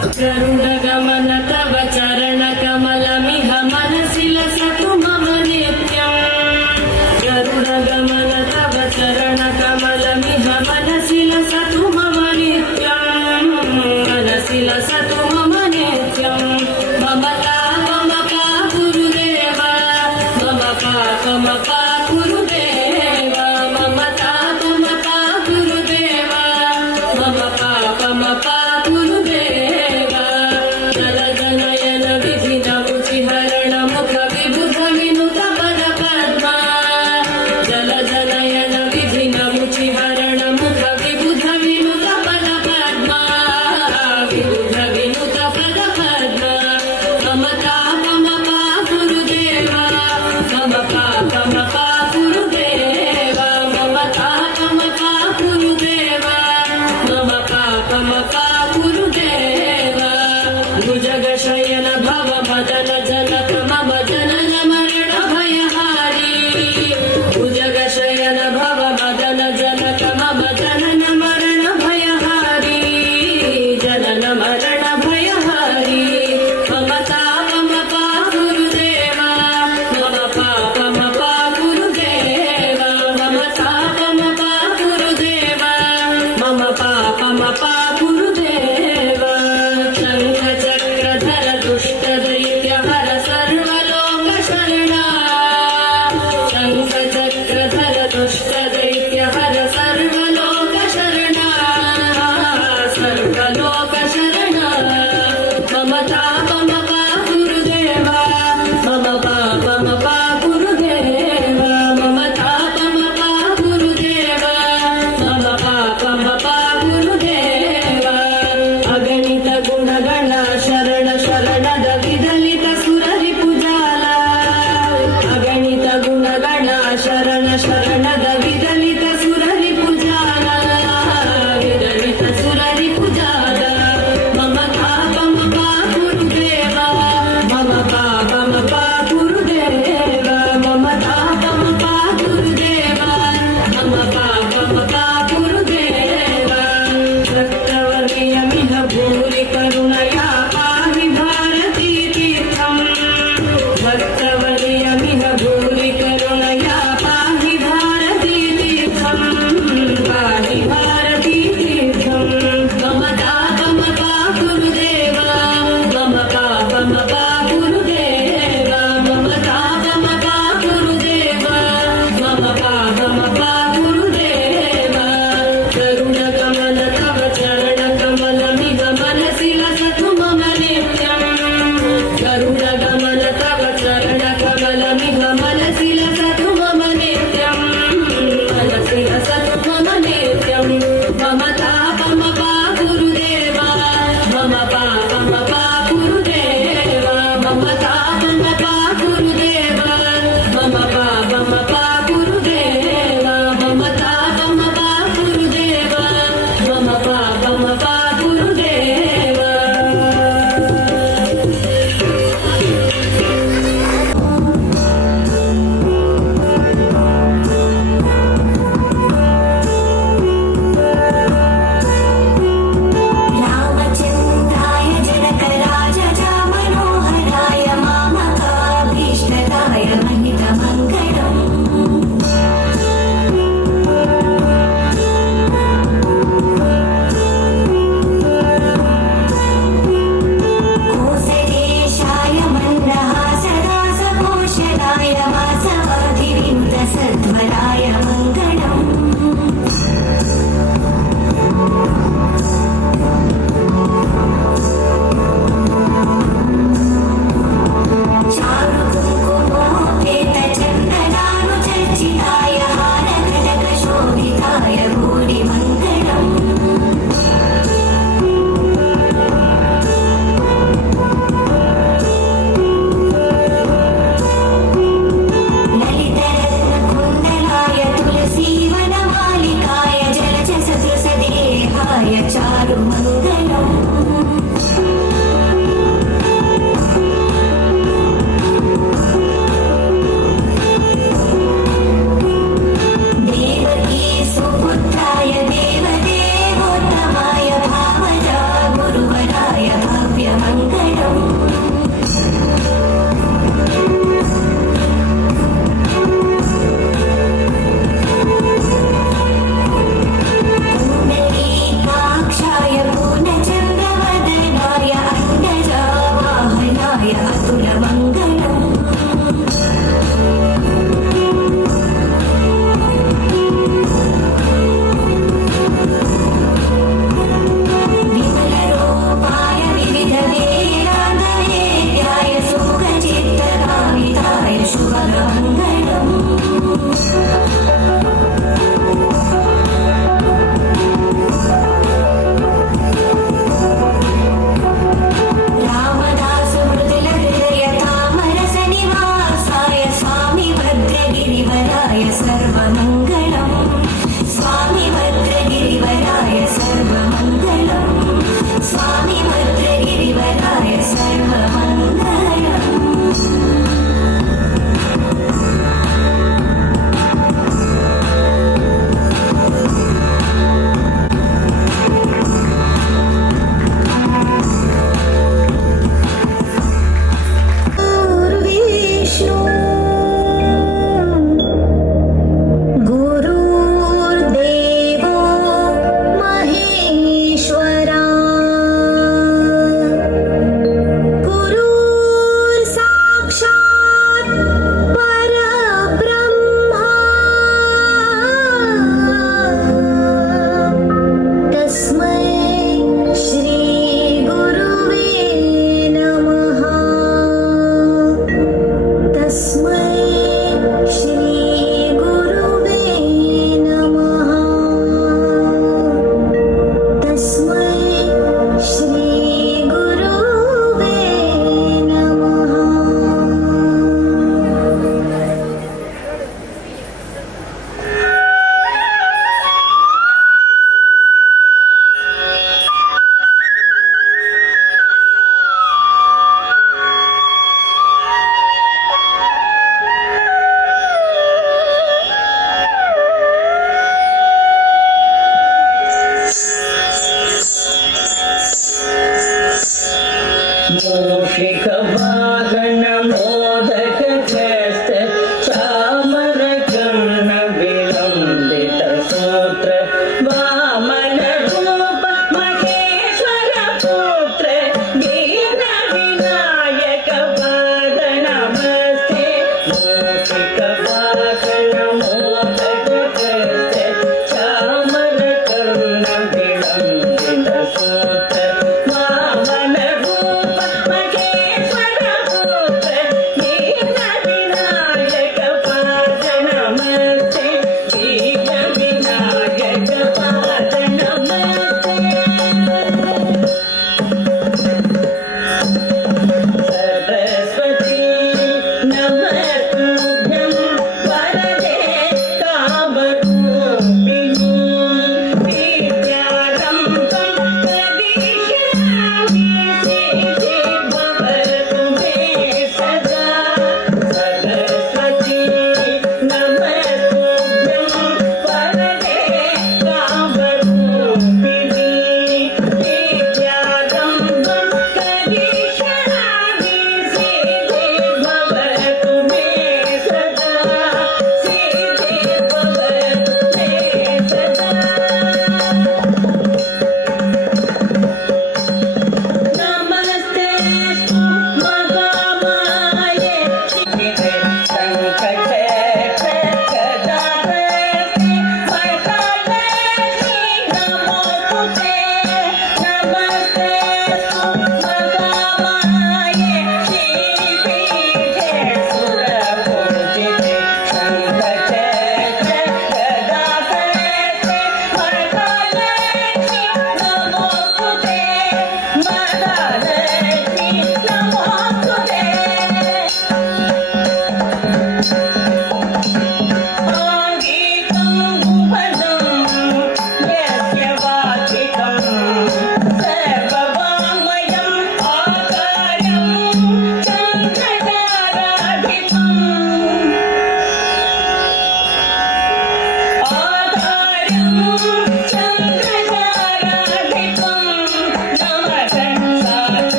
गरुडगमन तव चरण कमलमिह मनसि लसतु मम नित्यम् गरुडगमन तव चरण कमलमिह मनसि लसतु मम नित्यम् मनसि लसतु मम नित्यम् मम पापमपा गुरुदेव मम पापमपा गुरुदेव मम तापमपा गुरुदेव मम पापमपा गुरुदेव जलजनयन विधिनमुचिहरण मुख विबुध विनुत पद पद्मा जलजनयन विधिनमुचिहरण मुख विबुध विनुत पद पद्मा विबुध विनुत पद पद्मा मम तापमपा गुरुदेव पम पा गुरुदेव भुजगशयन भव मदन जनक मम जनन मरण भयहारी भुजगशयन भव मदन जनक मम जनन मरण भयहारी जनन मरण भयहारी मम तापम पा गुरुदेव मम पापम पा गुरुदेव मम तापम पा गुरुदेव मम पापम पा गुरुदेव शङ्ख चक्रधर दुष्ट दैत्य हर सर्वलोक शरणा शङ्ख चक्रधर दुष्ट दैत्य हर सर्वलोक शरणा सर्वलोक शरणा मम तापम पा गुरुदेव मम पापम पा गुरुदेव मम तापम पा गुरुदेव मम पापम पा गुरुदेव अगणित गुणगण शरण शरणद विदलित सुररि पुजाल अगणित गुणगण शरण शरणद विदलित सुररि पुजाल विदलित सुररि पुजाल मम तापम पा गुरुदेव मम पापम पा गुरुदेव मम तापम पा गुरुदेव मम पापम पा गुरुदेव चक्रवर्यमिह भूरि करुणया पाहि भारती तीर्थम् चक्रवर्यमिह भूरि करुणया पाहि भारती तीर्थम् पाहि भारती तीर्थम् मम तापम पा गुरुदेव मम पापम पा गुरुदेव मम तापम पा गुरुदेव मम पापम पा गुरुदेव करुणकमल तव चरणकमलमिह मनसि लसतु मम नित्यम् करुणकमल तव चरणकमलमिह मनसि लसतु मम नित्यम् मनसि लसतु मम नित्यम् मम तापम पा गुरुदेव मम पापम पा गुरुदेव मम तापम पा गुरुदेव मम पापम पा गुरुदेव मम तापम पा गुरुदेव मम पापम पा गुरुदेव रामचन्द्राय जनकराजजा मनोहराय मामकाभीष्टदाय महितमङ्गलम् कोसलेशाय मन्दहासदासकोशलाय वासवाधिविन्दसध्वराय मङ्गलम् चारुकुङ्कुमोपेतचन्दनानुचर्चिताय हारकटकशोभिताय भूरिमङ्गलम् ललितरत्नकुण्डलाय तुलसीवनमालिकाय जलजसदृशदेहाय चारुमङ्गलम् देवकी सुपुत्राय देवदेवोत्तमाय भावजा गुरुवराय भव्यमङ्गलम् कुण्डलीकाक्षाय पूर्णच मूषिक वाहन मोदक हस्त चामर कर्ण विलंबित सूत्र वामन रूप महेश्वर पुत्र दीन विनायक पाद नमस्ते मूषिक वाहन मोदक हस्त चामर कर्ण विलंबित सूत्र